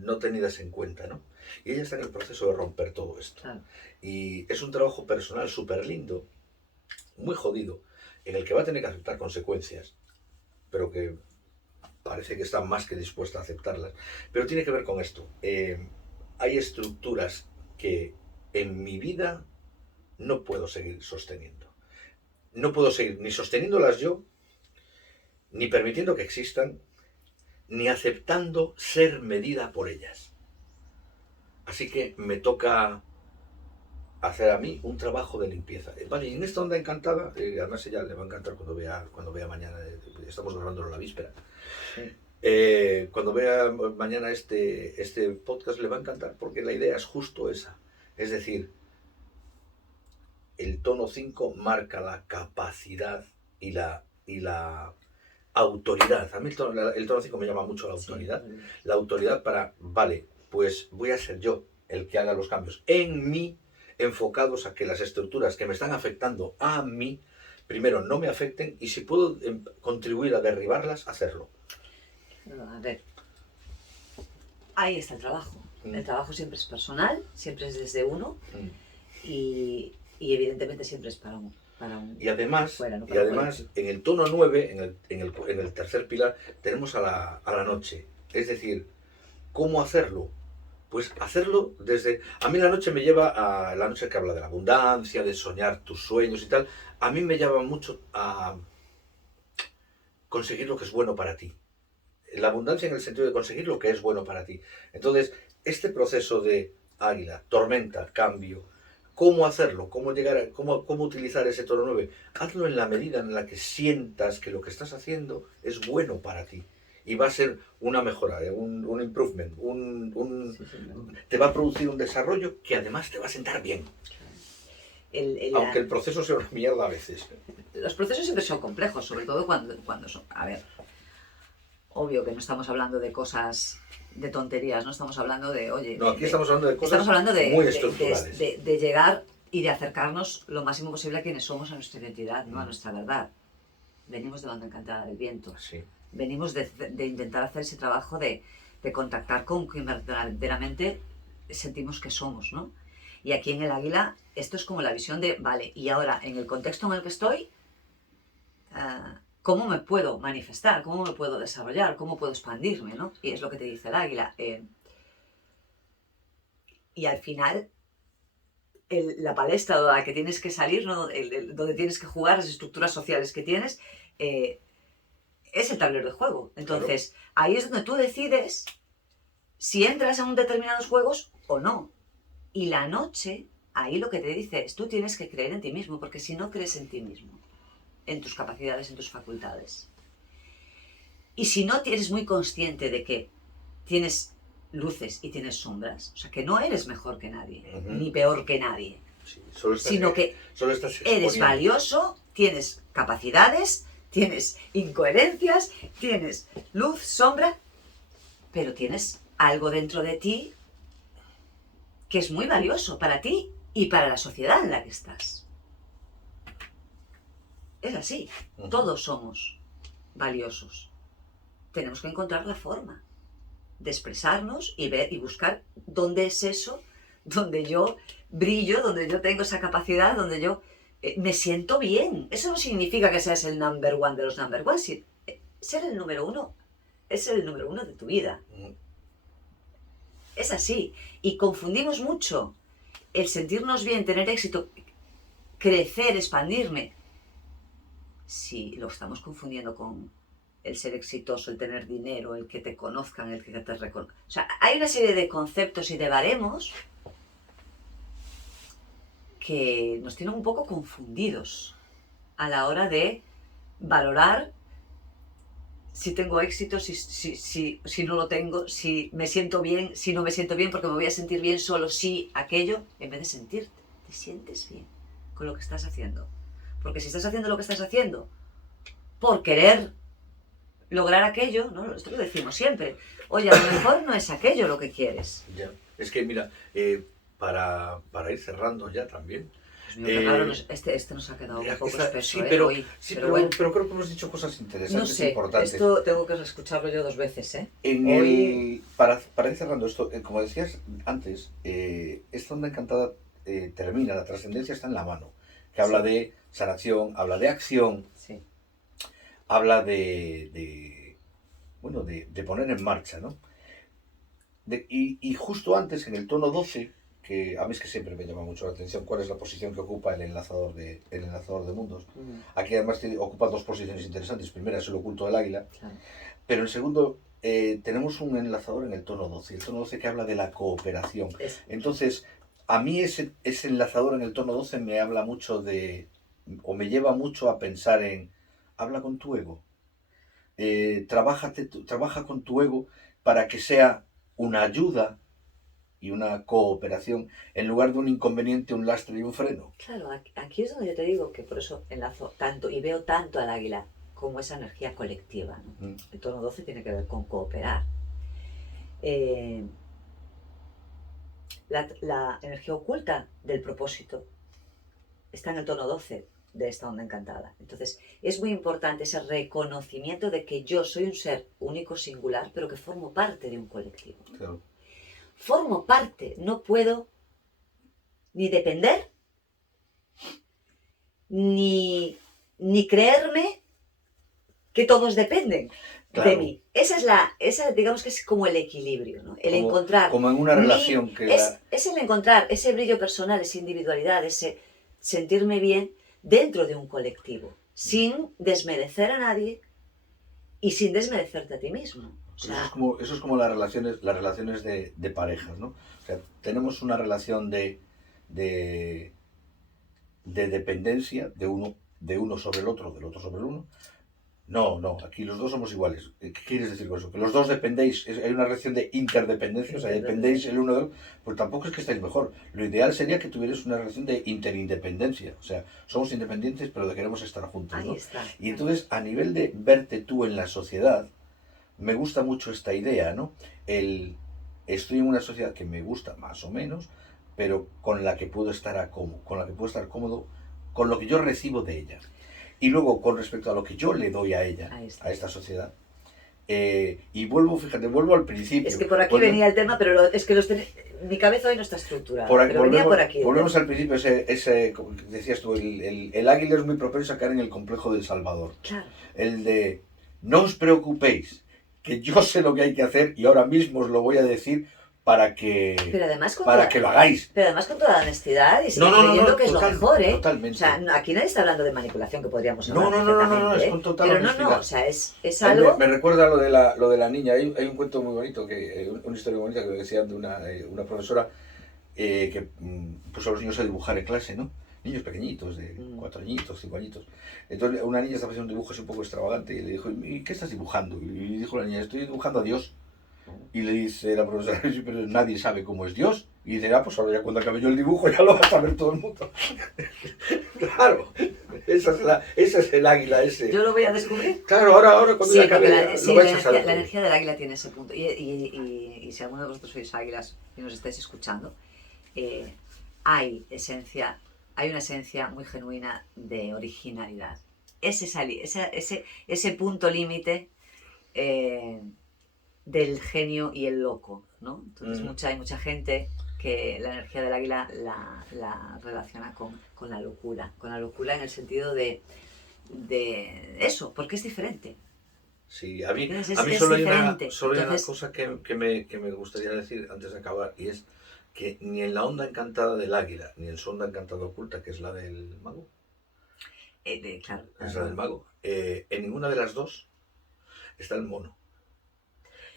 no tenidas en cuenta, ¿no? Y ella está en el proceso de romper todo esto. Y es un trabajo personal súper lindo, muy jodido, en el que va a tener que aceptar consecuencias, pero que parece que está más que dispuesta a aceptarlas. Pero tiene que ver con esto. Hay estructuras que en mi vida no puedo seguir sosteniendo. No puedo seguir ni sosteniéndolas yo, ni permitiendo que existan, ni aceptando ser medida por ellas. Así que me toca hacer a mí un trabajo de limpieza. Vale, y en esta onda encantada, además ella le va a encantar cuando vea mañana, estamos grabándolo la víspera, Cuando vea mañana este podcast le va a encantar porque la idea es justo esa. Es decir, el tono 5 marca la capacidad y la autoridad. A mí el tono 5 me llama mucho la Sí, autoridad. La autoridad para, vale, pues voy a ser yo el que haga los cambios en mí, enfocados a que las estructuras que me están afectando a mí, primero no me afecten y si puedo contribuir a derribarlas, hacerlo. a ver, ahí está el trabajo. El trabajo siempre es personal, siempre es desde uno y evidentemente siempre es para un Y además, fuera, no y para un además colectivo. en el tono 9 en el tercer pilar, tenemos a la noche. Es decir, ¿cómo hacerlo? Pues hacerlo desde... A mí la noche me lleva a la noche que habla de la abundancia, de soñar tus sueños y tal. A mí me llama mucho a conseguir lo que es bueno para ti. La abundancia en el sentido de conseguir lo que es bueno para ti. Entonces, este proceso de águila, tormenta, cambio, ¿cómo hacerlo? ¿Cómo llegar cómo utilizar ese tono 9? Hazlo en la medida en la que sientas que lo que estás haciendo es bueno para ti. Y va a ser una mejora, un improvement, Sí, sí, no. te va a producir un desarrollo que además te va a sentar bien. Aunque el proceso sea una mierda a veces. Los procesos siempre son complejos, sobre todo cuando son... A ver, obvio que no estamos hablando de cosas, de tonterías, no estamos hablando de, oye, No, aquí estamos hablando de cosas estamos hablando muy estructurales. de llegar y de acercarnos lo máximo posible a quienes somos, a nuestra identidad, ¿no? A nuestra verdad. Venimos de Banda Encantada del Viento. Sí. Venimos de intentar hacer ese trabajo de contactar con quien verdaderamente sentimos que somos, ¿no? Y aquí en el Águila, esto es como la visión de, vale, y ahora en el contexto en el que estoy, ¿cómo me puedo manifestar? ¿Cómo me puedo desarrollar? ¿Cómo puedo expandirme? ¿No? Y es lo que te dice el Águila. Y al final, la palestra a la que tienes que salir, ¿no? Donde tienes que jugar, las estructuras sociales que tienes, es el tablero de juego. Entonces, claro, ahí es donde tú decides si entras a un determinados juegos o no. Y la noche, ahí lo que te dice es, tú tienes que creer en ti mismo, porque si no crees en ti mismo, en tus capacidades, en tus facultades, y si no eres muy consciente de que tienes luces y tienes sombras, o sea, que no eres mejor que nadie, ni peor que nadie, sí, sino que solo estás eres valioso, tienes capacidades, tienes incoherencias, tienes luz, sombra, pero tienes algo dentro de ti que es muy valioso para ti y para la sociedad en la que estás. Es así, todos somos valiosos. Tenemos que encontrar la forma de expresarnos y ver y buscar dónde es eso, donde yo brillo, donde yo tengo esa capacidad, donde yo me siento bien. Eso no significa que seas el number one de los number one. Ser el número uno es ser el número uno de tu vida. Es así. Y confundimos mucho el sentirnos bien, tener éxito, crecer, expandirme. Si lo estamos confundiendo con el ser exitoso, el tener dinero, el que te conozcan, el que te reconozcan. O sea, hay una serie de conceptos y de baremos que nos tienen un poco confundidos a la hora de valorar si tengo éxito, si no lo tengo, si me siento bien, si no me siento bien, porque me voy a sentir bien solo si aquello, en vez de sentirte, te sientes bien con lo que estás haciendo. Porque si estás haciendo lo que estás haciendo por querer lograr aquello, ¿no? Esto lo decimos siempre. Oye, a lo mejor no es aquello lo que quieres. Ya. Es que mira, para ir cerrando ya también. Dios mío, qué raro, este nos ha quedado un poco espeso, sí, pero, hoy. sí, pero bueno, pero creo que hemos dicho cosas interesantes, no sé, importantes. esto tengo que escucharlo yo 2 veces, ¿eh? Para ir cerrando esto, como decías antes, esta onda encantada termina, la trascendencia está en la mano, que habla de sanación, habla de acción, Sí. habla de poner en marcha, ¿no? Y justo antes, en el tono 12, que a mí es que siempre me llama mucho la atención cuál es la posición que ocupa el enlazador de mundos. Aquí además ocupa 2 posiciones interesantes. Primera es el oculto del águila, Claro. pero en segundo tenemos un enlazador en el tono 12, el tono 12 que habla de la cooperación. Entonces, a mí ese enlazador en el tono 12 me habla mucho o me lleva mucho a pensar en, habla con tu ego. trabaja con tu ego para que sea una ayuda y una cooperación en lugar de un inconveniente, un lastre y un freno. Claro, aquí es donde yo te digo que por eso enlazo tanto y veo tanto al águila como esa energía colectiva, ¿no? El tono 12 tiene que ver con cooperar. La energía oculta del propósito está en el tono 12 de esta onda encantada. Entonces, es muy importante ese reconocimiento de que yo soy un ser único, singular, pero que formo parte de un colectivo. Claro. Formo parte, no puedo ni depender, ni creerme que todos dependen de mí. Esa digamos que es como el equilibrio, ¿no? El encontrar. Como en una relación que es el encontrar ese brillo personal, esa individualidad, ese sentirme bien dentro de un colectivo, sin desmerecer a nadie y sin desmerecerte a ti mismo. O sea, eso es como las relaciones de parejas, ¿no? O sea, tenemos una relación de dependencia de uno sobre el otro, del otro sobre el uno. No, aquí los dos somos iguales. ¿Qué quieres decir con eso? Que los dos dependéis, hay una relación de interdependencia, o sea, dependéis el uno del otro, pues tampoco es que estéis mejor. Lo ideal sería que tuvierais una relación de interindependencia, o sea, somos independientes pero queremos estar juntos, ¿no? Ahí está. Y entonces, a nivel de verte tú en la sociedad, me gusta mucho esta idea, ¿no? Estoy en una sociedad que me gusta más o menos, pero con la que puedo estar cómodo, con lo que yo recibo de ella. Y luego, con respecto a lo que yo le doy a ella, a esta sociedad, y vuelvo al principio. Es que por aquí venía el tema, pero es que mi cabeza hoy no está estructurada. Pero venía por aquí. Volvemos al principio, como decías tú, el águila es muy propenso a caer en el complejo del Salvador. Claro. El de, no os preocupéis, que yo sé lo que hay que hacer y ahora mismo os lo voy a decir para que lo hagáis. Pero además con toda la honestidad y creyendo que es lo mejor, ¿eh? Totalmente. O sea, aquí nadie está hablando de manipulación, que podríamos hablar No, es con total honestidad. Pero o sea, es algo... Me recuerda lo de la niña. Hay un cuento muy bonito, una historia bonita que decían de una profesora que puso a los niños a dibujar en clase, ¿no? Niños pequeñitos, de 4 añitos, 5 añitos. Entonces una niña estaba haciendo un dibujo así un poco extravagante y le dijo, ¿y qué estás dibujando? Y dijo la niña, estoy dibujando a Dios. Y le dice la profesora, pero nadie sabe cómo es Dios. Y dice, pues ahora ya cuando acabe yo el dibujo ya lo va a saber todo el mundo. Claro, ese es el águila ese. Yo lo voy a descubrir. Claro, ahora cuando ya acabe lo vais a saber. La energía del águila tiene ese punto. Y si alguno de vosotros sois águilas y nos estáis escuchando, hay una esencia muy genuina de originalidad. Ese punto límite del genio y el loco, ¿no? Entonces hay mucha gente que la energía del águila la relaciona con la locura en el sentido de eso, porque es diferente. Sí, a mí solo hay una cosa que me gustaría decir antes de acabar, y es que ni en la onda encantada del águila, ni en su onda encantada oculta, que es la del mago, claro, es la del mago, en ninguna de las dos está el mono.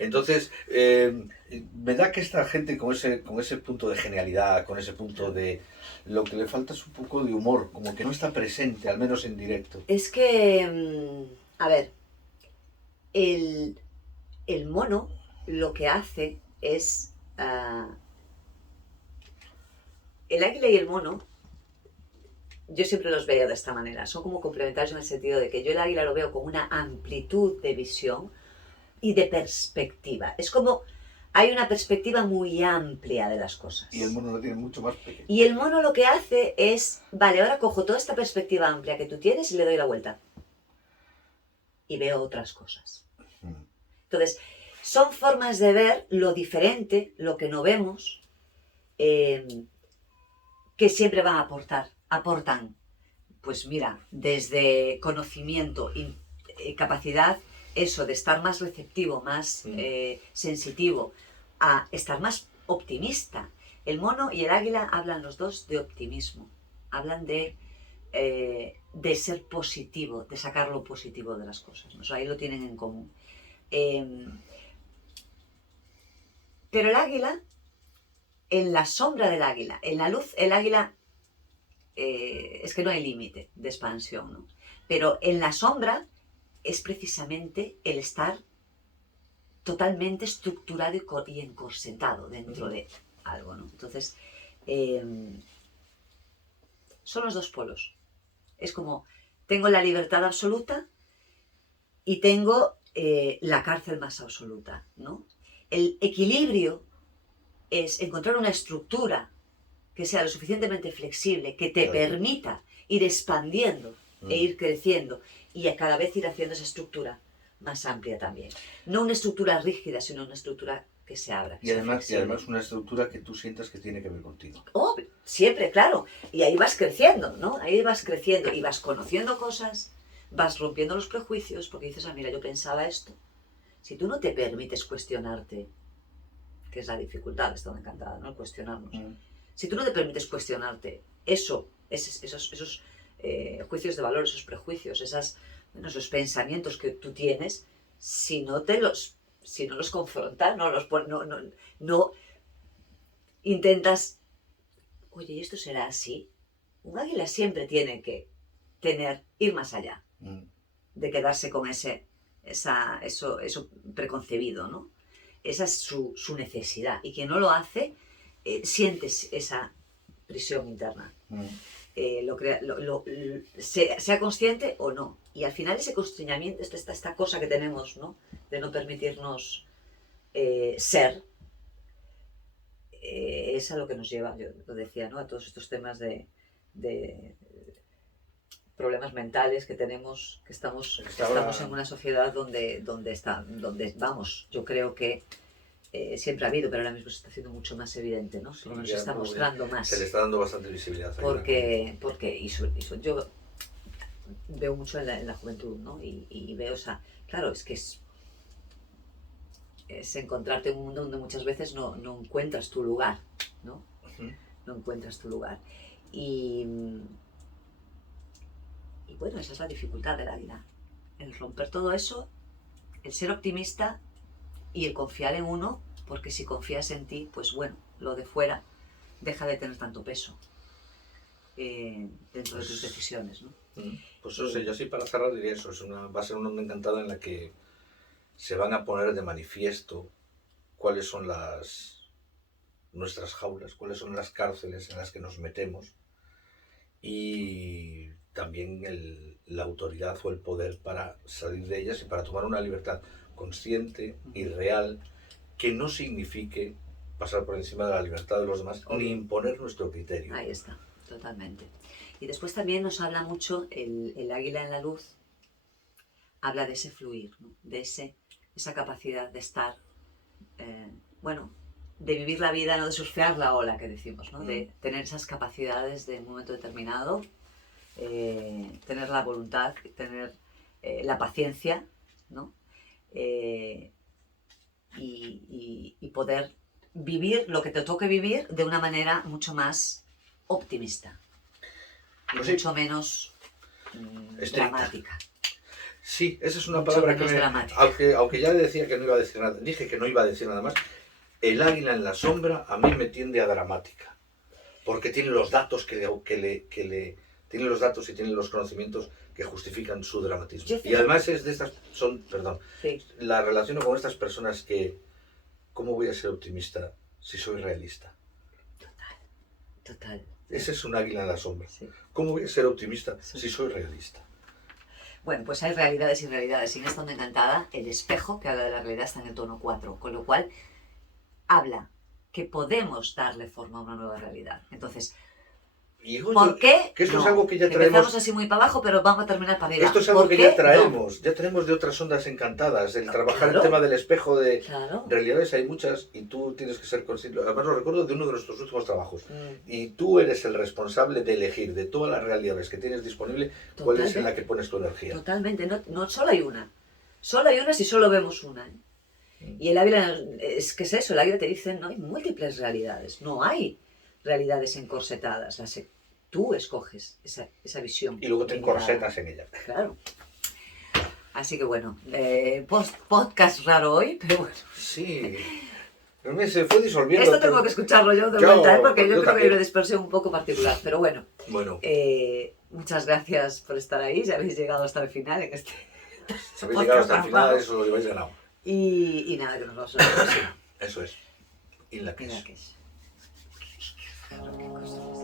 Entonces, me da que esta gente con ese punto de genialidad, con ese punto de... Lo que le falta es un poco de humor, como que no está presente, al menos en directo. Es que, a ver, el mono lo que hace es... el águila y el mono, yo siempre los veo de esta manera, son como complementarios en el sentido de que yo el águila lo veo con una amplitud de visión y de perspectiva. Es como hay una perspectiva muy amplia de las cosas. Y el mono lo tiene mucho más pequeño. Y el mono lo que hace es, vale, ahora cojo toda esta perspectiva amplia que tú tienes y le doy la vuelta. Y veo otras cosas. Entonces, son formas de ver lo diferente, lo que no vemos, que siempre van a aportan, pues mira, desde conocimiento y capacidad, eso de estar más receptivo, más sensitivo, a estar más optimista. El mono y el águila hablan los dos de optimismo, hablan de ser positivo, de sacar lo positivo de las cosas, ¿no? O sea, ahí lo tienen en común. Pero el águila, en la sombra del águila, en la luz, el águila, es que no hay límite de expansión, ¿no? Pero en la sombra, es precisamente el estar totalmente estructurado y encorsetado dentro de algo, ¿no? Entonces, son los dos polos. Es como, tengo la libertad absoluta y tengo la cárcel más absoluta, ¿no? El equilibrio es encontrar una estructura que sea lo suficientemente flexible, que te permita ir expandiendo e ir creciendo y a cada vez ir haciendo esa estructura más amplia también. No una estructura rígida, sino una estructura que se abra. Y además una estructura que tú sientas que tiene que ver contigo. Oh, siempre, claro. Y ahí vas creciendo, ¿no? Ahí vas creciendo y vas conociendo cosas, vas rompiendo los prejuicios, porque dices, mira, yo pensaba esto. Si tú no te permites cuestionarte, que es la dificultad, estoy encantada, ¿no? Cuestionarnos. Si tú no te permites cuestionarte esos juicios de valor, esos prejuicios, esos pensamientos que tú tienes, si no los confrontas, no intentas, oye, ¿y esto será así? Un águila siempre tiene que ir más allá de quedarse con eso preconcebido, ¿no? Esa es su necesidad. Y quien no lo hace, sientes esa prisión interna. Sea consciente o no. Y al final ese constreñimiento, esta cosa que tenemos, ¿no? De no permitirnos ser, es a lo que nos lleva, yo lo decía, ¿no? A todos estos temas de problemas mentales que tenemos, que estamos en una sociedad donde vamos, yo creo que siempre ha habido, pero ahora mismo se está haciendo mucho más evidente, ¿no? Sí, se está mostrando más. Se le está dando bastante visibilidad. Porque yo veo mucho en la juventud, ¿no? Y veo claro, es que es encontrarte en un mundo donde muchas veces no encuentras tu lugar, ¿no? No encuentras tu lugar. Y bueno, esa es la dificultad de la vida. El romper todo eso, el ser optimista y el confiar en uno, porque si confías en ti, pues bueno, lo de fuera deja de tener tanto peso dentro de tus decisiones, ¿no? Pues yo sí para cerrar diría eso, va a ser una onda encantada en la que se van a poner de manifiesto cuáles son nuestras jaulas, cuáles son las cárceles en las que nos metemos y también la autoridad o el poder para salir de ellas y para tomar una libertad consciente y real que no signifique pasar por encima de la libertad de los demás ni imponer nuestro criterio. Ahí está, totalmente. Y después también nos habla mucho el águila en la luz, habla de ese fluir, ¿no? De esa capacidad de estar, de vivir la vida, no de surfear la ola que decimos, ¿no? De tener esas capacidades de un momento determinado, tener la voluntad, tener la paciencia, ¿no? Y poder vivir lo que te toque vivir de una manera mucho más optimista y mucho menos dramática. Sí, esa es una palabra que aunque ya decía que no iba a decir nada, dije que no iba a decir nada más. El águila en la sombra a mí me tiende a dramática, porque tiene los datos tiene los datos y tiene los conocimientos que justifican su dramatismo. Y además es de estas, la relaciono con estas personas que, ¿cómo voy a ser optimista si soy realista? Total. Ese es un águila en la sombra. Sí. ¿Cómo voy a ser optimista si soy realista? Bueno, pues hay realidades y realidades. Y en esta onda encantada, el espejo que habla de la realidad está en el tono 4, con lo cual habla que podemos darle forma a una nueva realidad. Entonces, ¿por qué? Que esto es algo que ya traemos. Empezamos así muy para abajo, pero vamos a terminar para arriba. Esto es algo que ya traemos. Ya tenemos de otras ondas encantadas. El trabajar el tema del espejo de realidades hay muchas y tú tienes que ser consciente. Además lo recuerdo de uno de nuestros últimos trabajos. Y tú eres el responsable de elegir de todas las realidades que tienes disponible cuál es en la que pones tu energía. Totalmente. No solo hay una. Solo hay una si solo vemos una. Y el águila, es eso, el águila te dice, no hay múltiples realidades. No hay realidades encorsetadas. Tú escoges esa visión. Y luego te encorsetas en ella. Claro. Así que bueno, podcast raro hoy, pero bueno. Sí. Se fue disolviendo. Esto tengo que escucharlo yo de vuelta, porque yo creo que hay una dispersión un poco particular. Pero bueno. Muchas gracias por estar ahí. Ya habéis llegado hasta el final en este Si habéis llegado hasta el final, eso lo lleváis ganado. Y nada, que nos vamos a la próxima. Eso es. Y la que En la es. que es. Qué cosas.